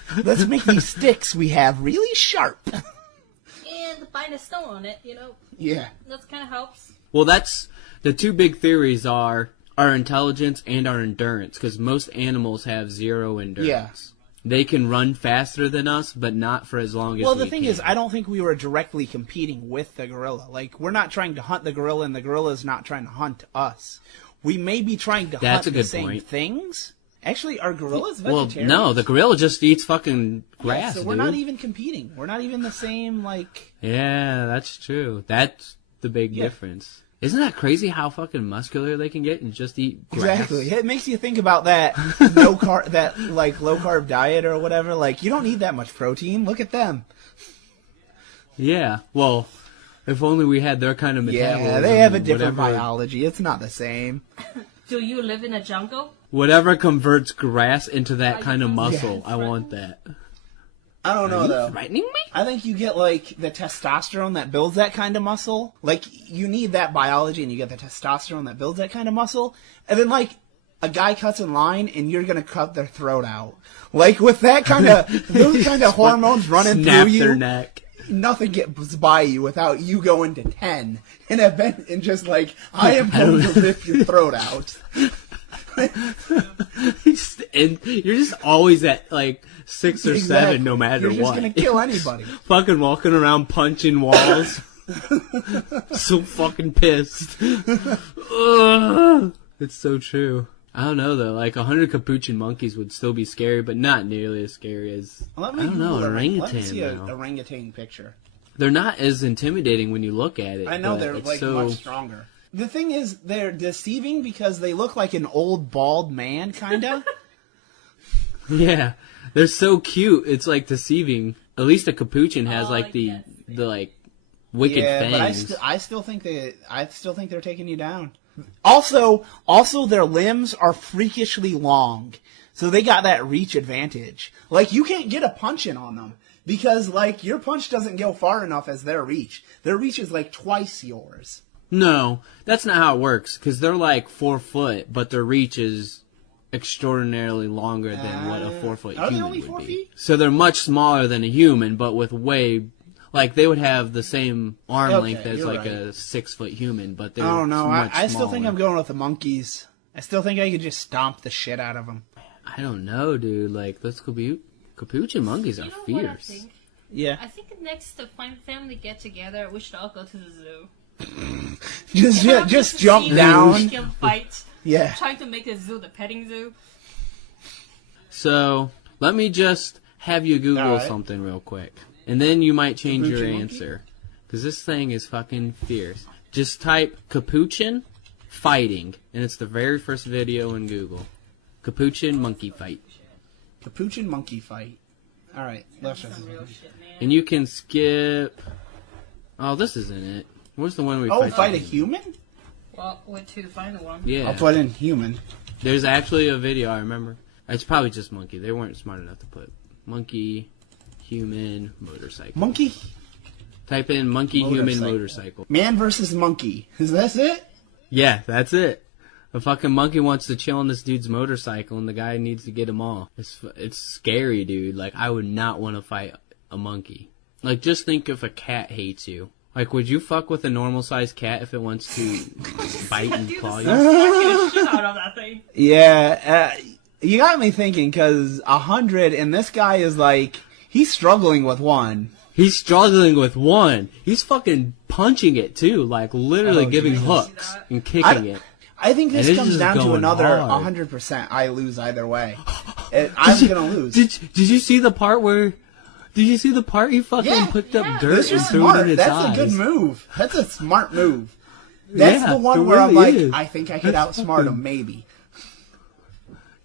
these sticks we have really sharp. And bind a stone on it, you know. Yeah. That kind of helps. Well, that's the two big theories are our intelligence and our endurance, because most animals have zero endurance. Yeah. They can run faster than us, but not for as long as Well, we the thing can. is, I don't think we were directly competing with the gorilla. Like, we're not trying to hunt the gorilla, and the gorilla is not trying to hunt us. We may be trying to That's hunt a the good same point. things. Actually, are gorillas Well, vegetarians? no, the gorilla just eats fucking grass, so we're dude. not even competing. We're not even the same, like... Yeah, that's true. That's the big difference. Isn't that crazy how fucking muscular they can get and just eat grass? Exactly. It makes you think about that that like low carb diet or whatever. Like, you don't need that much protein. Look at them. Yeah. Well, if only we had their kind of metabolism. Yeah, they have a different whatever, biology. It's not the same. Do you live in a jungle? Whatever converts grass into that Are kind you of from- muscle, Yeah. I want that. I don't know, Are you though. threatening me? I think you get, like, the testosterone that builds that kind of muscle. Like, you need that biology, and you get the testosterone that builds that kind of muscle. And then, like, a guy cuts in line, and you're gonna cut their throat out. Like, with that kind of, those kind of hormones running Snap through their you, neck. nothing gets by you without you going to 10. And just like, I am going to rip your throat out. And you're just always at like 6 or 7 no matter You're just what. gonna kill anybody. Fucking walking around punching walls. So fucking pissed. Ugh. It's so true. I don't know though, like 100 capuchin monkeys would still be scary, but not nearly as scary as, Let I me don't know, Google an Let me see orangutan a though. orangutan picture. They're not as intimidating when you look at it. I know but they're it's like so... much stronger. The thing is, they're deceiving because they look like an old bald man, kinda. Yeah, they're so cute. It's like deceiving. At least a capuchin has Oh, like I the guess. like wicked but fangs. I still think they're taking you down. Also, their limbs are freakishly long, so they got that reach advantage. Like, you can't get a punch in on them because, like, your punch doesn't go far enough as their reach. Their reach is like twice yours. No, that's not how it works, because they're like 4 foot, but their reach is extraordinarily longer than what a 4 foot Are they human only would 4 be. feet? So they're much smaller than a human, but with way, like they would have the same arm length as you're like right. a 6 foot human, but they're I don't know. much I still think smaller. I'm going with the monkeys. I still think I could just stomp the shit out of them. I don't know, dude. Like those capuchin monkeys are You know what I fierce. think? Yeah. I think next the family get together, we should all go to the zoo. Just jump down. Fight. Yeah. Trying to make the zoo the petting zoo. So let me just have you Google Alright. something real quick, and then you might change your Capuchin monkey? answer, because this thing is fucking fierce. Just type capuchin fighting, and it's the very first video in Google. Capuchin monkey fight, Capuchin monkey fight. All right. Left Some real shit, man. and you can skip. Oh, this isn't it. Where's the one we Oh, fight? fight a the- human? Well, where to find one? Yeah, I'll put in human. there's actually a video. I remember. It's probably just monkey. They weren't smart enough to put monkey, human, motorcycle. Monkey? Type in monkey, human, Motorcycle. motorcycle. Man versus monkey. Is that it? Yeah, that's it. The fucking monkey wants to chill on this dude's motorcycle, and the guy needs to get him off. It's scary, dude. Like, I would not want to fight a monkey. Like, just think if a cat hates you. Like, would you fuck with a normal-sized cat if it wants to bite and claw you? the shit out of that thing. Yeah. You got me thinking, because 100, and this guy is like, he's struggling with one. He's struggling with one. He's fucking punching it, too. Like, literally Oh, giving Jesus. hooks and kicking it. I think this And it's comes just down to going another hard. 100%. I lose either way. I'm gonna lose. Did you see the part where... Did you see the part he fucking Yeah. picked up Yeah. dirt This and is threw it smart. in its That's eyes? a good move. That's a smart move. That's Yeah, the one it where I'm really like, is. I think I could That's outsmart him, maybe.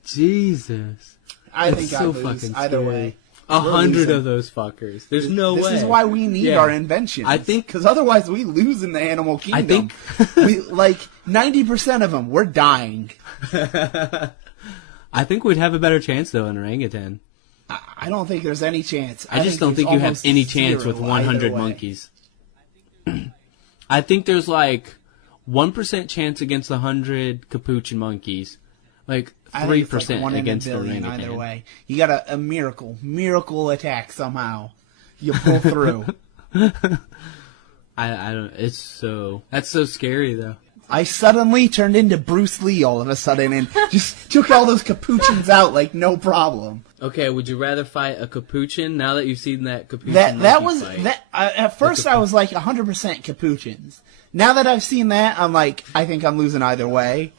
Jesus. I That's think so I lose fucking either scary. way. 100 losing. of those fuckers. There's no way. This is why we need Yeah. our inventions. I think- because otherwise we lose in the animal kingdom. think- we like 90% of them. We're dying. I think we'd have a better chance though in orangutan. I don't think there's any chance. I just don't there's think you have almost any chance zero with 100 either way. monkeys. I think there's like 1% chance against 100 capuchin monkeys. Like I think it's 3% like 1 in a against the billion orangutan. either way. You got a miracle attack somehow. You pull through. I don't. That's so scary though. I suddenly turned into Bruce Lee all of a sudden and just took all those capuchins out like no problem. Okay, would you rather fight a capuchin now that you've seen that capuchin That monkey was fight? that. At first, I was like 100% capuchins. Now that I've seen that, I'm like, I think I'm losing either way.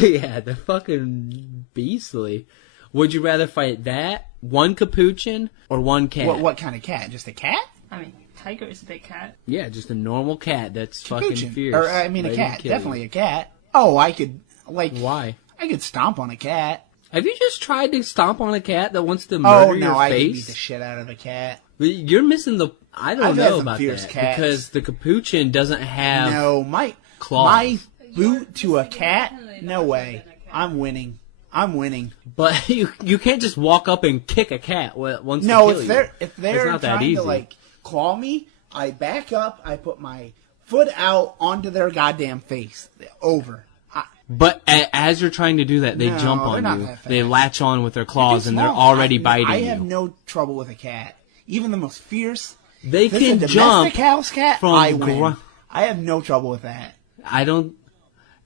Yeah, they're fucking beastly. Would you rather fight that, one capuchin, or one cat? What kind of cat? Just a cat? I mean, tiger is a big cat. Yeah, just a normal cat that's fucking Capuchin. fierce. Or I mean, a ready to cat. kill you. Definitely a cat. Oh, I could like. Why? I could stomp on a cat. Have you just tried to stomp on a cat that wants to murder Oh no, your I could beat the face? shit out of a cat. But you're missing the. I don't I've had know some about fierce that cats. because the capuchin doesn't have. No, my claws. boot to a cat. No way. I'm winning. But you can't just walk up and kick a cat once. No, to kill if you. they're not that trying easy. to like claw me, I back up. I put my foot out onto their goddamn face. Over. But as you're trying to do that, they No, jump they're on not you. that fast. They latch on with their claws, They're and they're small. already biting I you. have no trouble with a cat. Even the most fierce. They If it's can a domestic jump. house cat, from I win. gro- I have no trouble with that. I don't.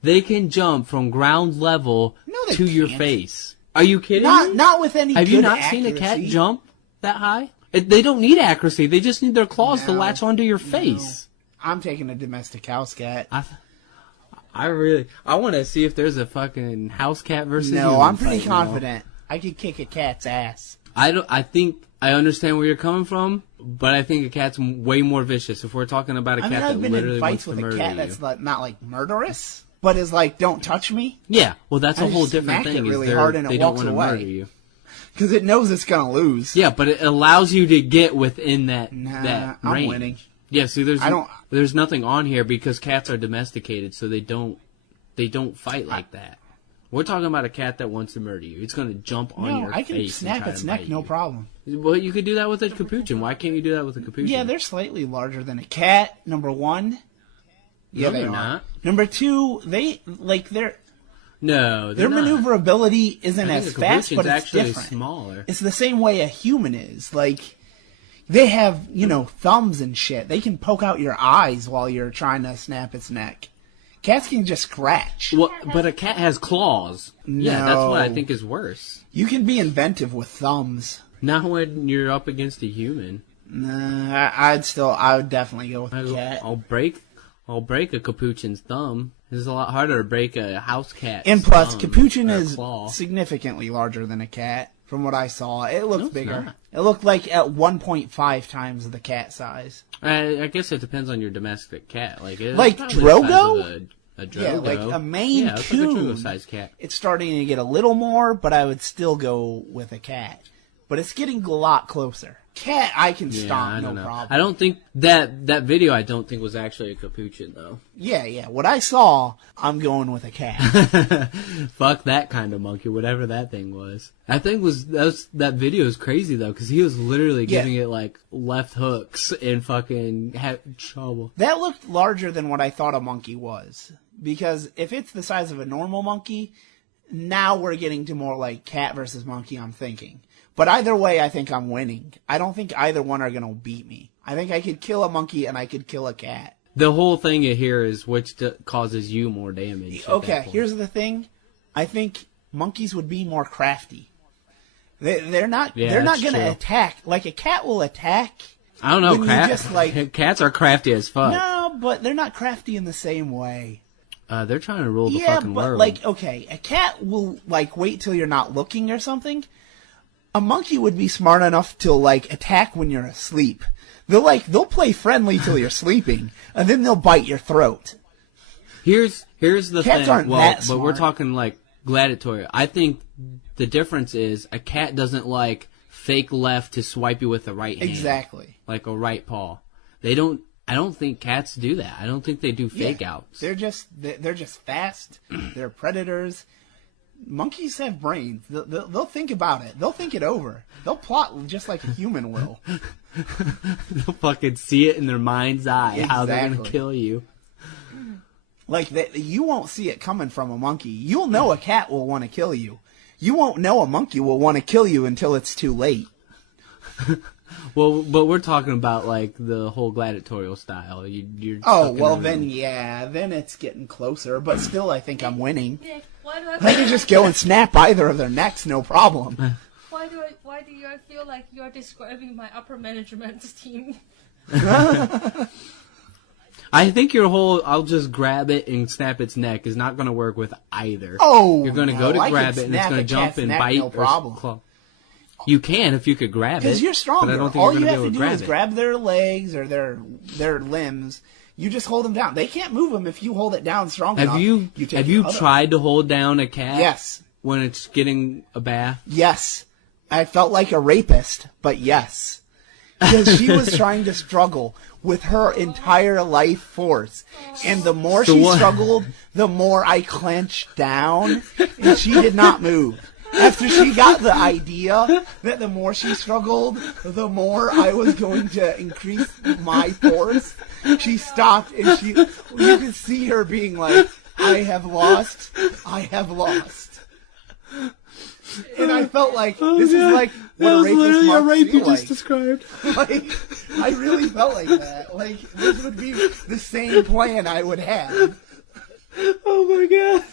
They can jump from ground level No, they to your can't. face. Are you kidding me? Not with any. Have you good not seen a cat accuracy. jump that high? They don't need accuracy. They just need their claws to No. latch onto your face. I'm taking a domestic house cat. I want to see if there's a fucking house cat versus. No, human I'm pretty fight now. confident. I could kick a cat's ass. I think I understand where you're coming from, but I think a cat's way more vicious. If we're talking about a cat I mean, that I've been literally in wants fights to with a murder cat you. that's not like murderous, but is like, don't touch me, Yeah, well, that's a I whole just different smack it thing. really Is hard and it they don't walks want to away. murder you. because it knows it's gonna lose. Yeah, but it allows you to get within that Nah, that I'm range. winning. Yeah, see, there's nothing on here because cats are domesticated, so they don't fight like that. We're talking about a cat that wants to murder you. It's going to jump on your face. No, I can snap its neck, no problem. Well, you could do that with a capuchin. Why can't you do that with a capuchin? Yeah, they're slightly larger than a cat. Number one. Yeah, no, they're not. Number two, their maneuverability isn't as fast, but it's actually different. Smaller. It's the same way a human is. Like, they have, thumbs and shit. They can poke out your eyes while you're trying to snap its neck. Cats can just scratch. Well, but a cat has claws. No. Yeah, that's what I think is worse. You can be inventive with thumbs. Not when you're up against a human. Nah, I would definitely go with a cat. I'll break a capuchin's thumb. It's a lot harder to break a house cat. And plus, capuchin is significantly larger than a cat. From what I saw, it looks bigger. Not. It looked like at 1.5 times the cat size. I guess it depends on your domestic cat. Like Drogo? A Drogo. Yeah, like a Maine Coon. Like a Drogo-sized cat. It's starting to get a little more, but I would still go with a cat. But it's getting a lot closer. Cat, I can stomp, no problem. I don't think that video. I don't think was actually a capuchin though. Yeah. What I saw, I'm going with a cat. Fuck that kind of monkey, whatever that thing was. That video is crazy though, because he was literally giving it like left hooks and fucking had trouble. That looked larger than what I thought a monkey was, because if it's the size of a normal monkey, now we're getting to more like cat versus monkey. I'm thinking. But either way, I think I'm winning. I don't think either one are going to beat me. I think I could kill a monkey and I could kill a cat. The whole thing here is which causes you more damage. Okay, here's the thing. I think monkeys would be more crafty. They're not going to attack. Like a cat will attack. I don't know. Cats are crafty as fuck. No, but they're not crafty in the same way. They're trying to rule the fucking world. A cat will wait till you're not looking or something. A monkey would be smart enough to attack when you're asleep. They'll play friendly till you're sleeping, and then they'll bite your throat. Here's the Cats thing. Aren't that smart. But we're talking gladiatorial. I think the difference is a cat doesn't fake left to swipe you with the right hand. Exactly. Like a right paw. They don't. I don't think cats do that. I don't think they do fake outs. They're just fast. They're predators. Monkeys have brains. They'll think about it. They'll think it over. They'll plot just like a human will. They'll fucking see it in their mind's eye how they're going to kill you. You won't see it coming from a monkey. You'll know a cat will want to kill you. You won't know a monkey will want to kill you until it's too late. Well, but we're talking about the whole gladiatorial style. You're then it's getting closer. But still, I think I'm winning. Nick, why do I can just go and snap either of their necks, no problem. Why do I feel like you're describing my upper management team? I think your whole "I'll just grab it and snap its neck" is not going to work with either. Oh, you're going to go to grab it and it's going to jump and bite. No problem. Claw. You can if you could grab it. Because you're stronger. But I don't think all you're you gonna have be to able do to is grab their legs or their limbs. You just hold them down. They can't move them if you hold it down strong enough. Have you tried to hold down a cat? Yes. When it's getting a bath? Yes. I felt like a rapist, but yes. Because she was trying to struggle with her entire life force. And the more she struggled, the more I clenched down, and she did not move. After she got the idea that the more she struggled, the more I was going to increase my force, she stopped and you could see her being like, I have lost. And I felt like, this is like what a rapist must feel like. Just described. I really felt like that. This would be the same plan I would have. Oh my god.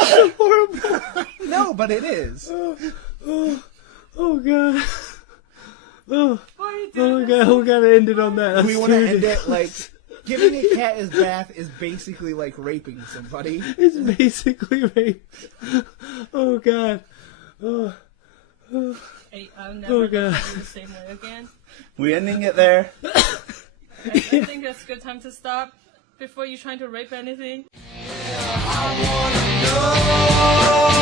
Horrible. No, but it is. Oh god. Oh god, we gotta end it on that. We want to end it giving a cat his bath is basically like raping somebody. It's basically rape. Oh god. Hey, I'll never look at you the same way again. We're ending it there. I think that's a good time to stop before you're trying to rape anything. I wanna know.